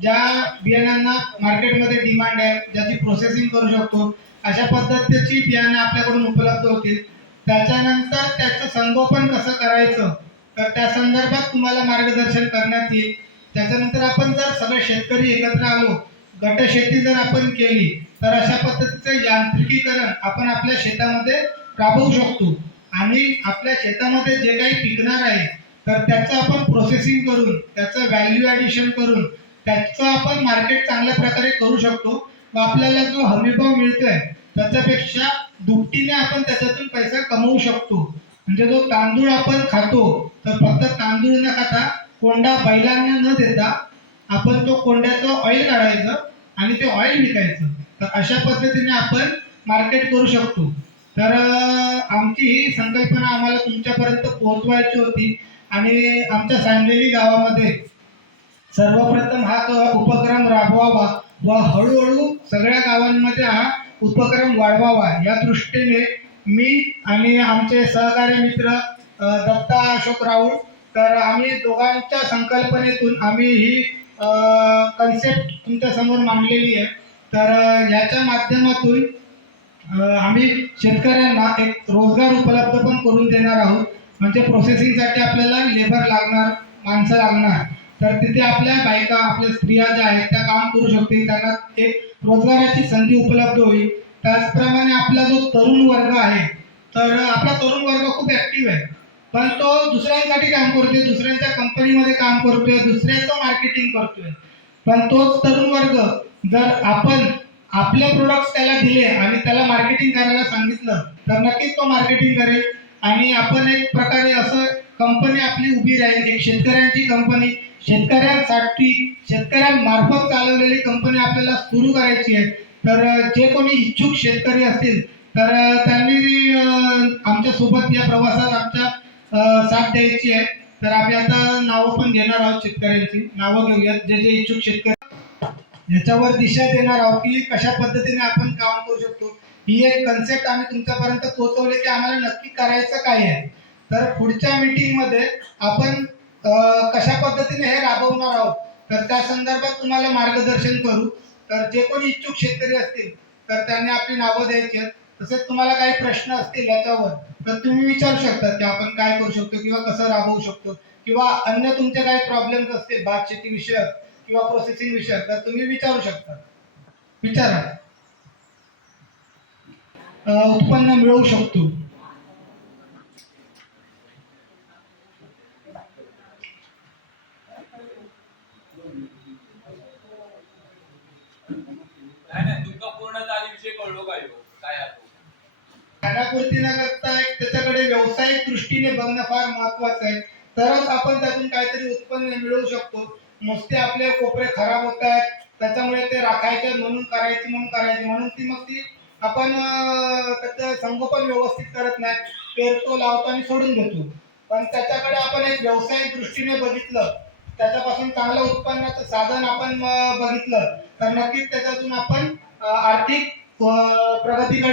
ज्या बियाण्यांना मार्केटमध्ये डिमांड आहे, ज्याची प्रोसेसिंग करू शकतो अशा पद्धतीची बियाणे आपल्याकडून उपलब्ध होतील. त्याच्यानंतर त्याचं संगोपन कसं करायचं तर त्या संदर्भात तुम्हाला मार्गदर्शन करण्यात येईल. त्याच्यानंतर आपण जर सगळे शेतकरी एकत्र आलो, गट शेती जर आपण केली तर अशा पद्धतीचं यांत्रिकीकरण आपण आपल्या शेतामध्ये राबवू शकतो. आणि आपल्या शेतामध्ये जे काही पिकणार आहे तर त्याचं आपण प्रोसेसिंग करून, त्याचं व्हॅल्यू ॲडिशन करून त्याचं आपण मार्केट चांगल्या प्रकारे करू शकतो व आपल्याला जो हमीभाव मिळतोय त्याच्यापेक्षा दुपटीने आपण त्याच्यातून पैसा कमवू शकतो. म्हणजे जो तांदूळ आपण खातो तर फक्त तांदूळ न खाता कोंडा बैलांना न देता आपण तो कोंड्याचं ऑइल काढायचं आणि ते ऑइल विकायचं. तर अशा पद्धतीने आपण मार्केट करू शकतो. तर आमची ही संकल्पना आम्हाला तुमच्यापर्यंत पोहोचवायची होती आणि आमच्या सांगली गावामध्ये सर्वप्रथम हा उपक्रम राबवावा व हळूहळू सगळ्या गावांमध्ये हा उपक्रम वाढवावा या दृष्टीने मी आणि आमचे सहकारी मित्र दत्ता अशोक राऊळ, तर आम्ही दोघांच्या संकल्पनेतून आम्ही ही कन्सेप्ट तुमच्यासमोर मांडलेली आहे. तर याच्या माध्यमातून आम्ही शेतकऱ्यांना एक रोजगार उपलब्ध पण करून देणार आहोत. म्हणजे प्रोसेसिंगसाठी आपल्याला लेबर लागणार, माणसं लागणार, तर तिथे आपल्या बायका, आपल्या स्त्रिया ज्या आहेत त्या काम करू शकतील, त्यांना एक रोजगाराची संधी उपलब्ध होईल. त्याचप्रमाणे आपला जो तरुण वर्ग आहे तर आपला तरुण वर्ग खूप ॲक्टिव्ह आहे, पण तो दुसऱ्यांसाठी काम करतोय, दुसऱ्यांच्या कंपनीमध्ये काम करतोय, दुसऱ्याचं मार्केटिंग करतोय. पण तोच तरुण वर्ग जर आपण आपले प्रोडक्ट्स त्याला दिले आणि त्याला मार्केटिंग करायला सांगितलं तर नक्कीच तो मार्केटिंग करेल. आणि आपण एक प्रकारे असं कंपनी आपली उभी राहील, एक शेतकऱ्यांची कंपनी, शेतकऱ्यांसाठी शेतकऱ्यांमार्फत चालवलेली कंपनी आपल्याला सुरू करायची आहे. तर जे कोणी इच्छुक शेतकरी असतील तर त्यांनी आमच्या सोबत या प्रवासात आमच्या साथ द्यायची आहे. तर आम्ही आता नावं पण घेणार आहोत, शेतकऱ्यांची नावं घेऊयात. जे जे इच्छुक शेतकरी याच्यावर दिशा देणार आहोत की कशा पद्धतीने आपण काम करू शकतो. ही एक कन्सेप्ट आम्ही तुमच्यापर्यंत पोहोचवली की आम्हाला नक्की करायचं काय आहे. तर पुढच्या मीटिंगमध्ये आपण कशा पद्धतीने हे राबवणार आहोत तर त्या संदर्भात तुम्हाला मार्गदर्शन करू. तर जे कोणी इच्छुक शेतकरी असतील तर त्यांनी आपली नावं द्यायची आहेत. तसेच तुम्हाला काही प्रश्न असतील याच्यावर तर तुम्ही विचारू शकता की आपण काय करू शकतो किंवा कसं राबवू शकतो, किंवा अन्य तुमचे काही प्रॉब्लेम्स असतील भात शेती विषयक किंवा प्रोसेसिंग विषयक तर तुम्ही विचारू शकता. विचारा. उत्पन्न मिळवू शकतो. तुमका पूर्ण विषय कळलो काय खाण्यापुरती न करता एक त्याच्याकडे व्यावसायिक दृष्टीने बघणं फार महत्वाचं आहे. तरच आपण त्यातून काहीतरी उत्पन्न मिळवू शकतो. नुसते आपले कोपरे खराब होत आहेत त्याच्यामुळे ते राखायचे म्हणून म्हणून ती आपण त्याचं संगोपन व्यवस्थित करत नाही, पेरतो, लावतो आणि सोडून देतो. पण त्याच्याकडे आपण एक व्यावसायिक दृष्टीने बघितलं, त्याच्यापासून चांगलं उत्पन्नाचं साधन आपण बघितलं तर नक्कीच त्याच्यातून आपण आर्थिक प्रगतीकडे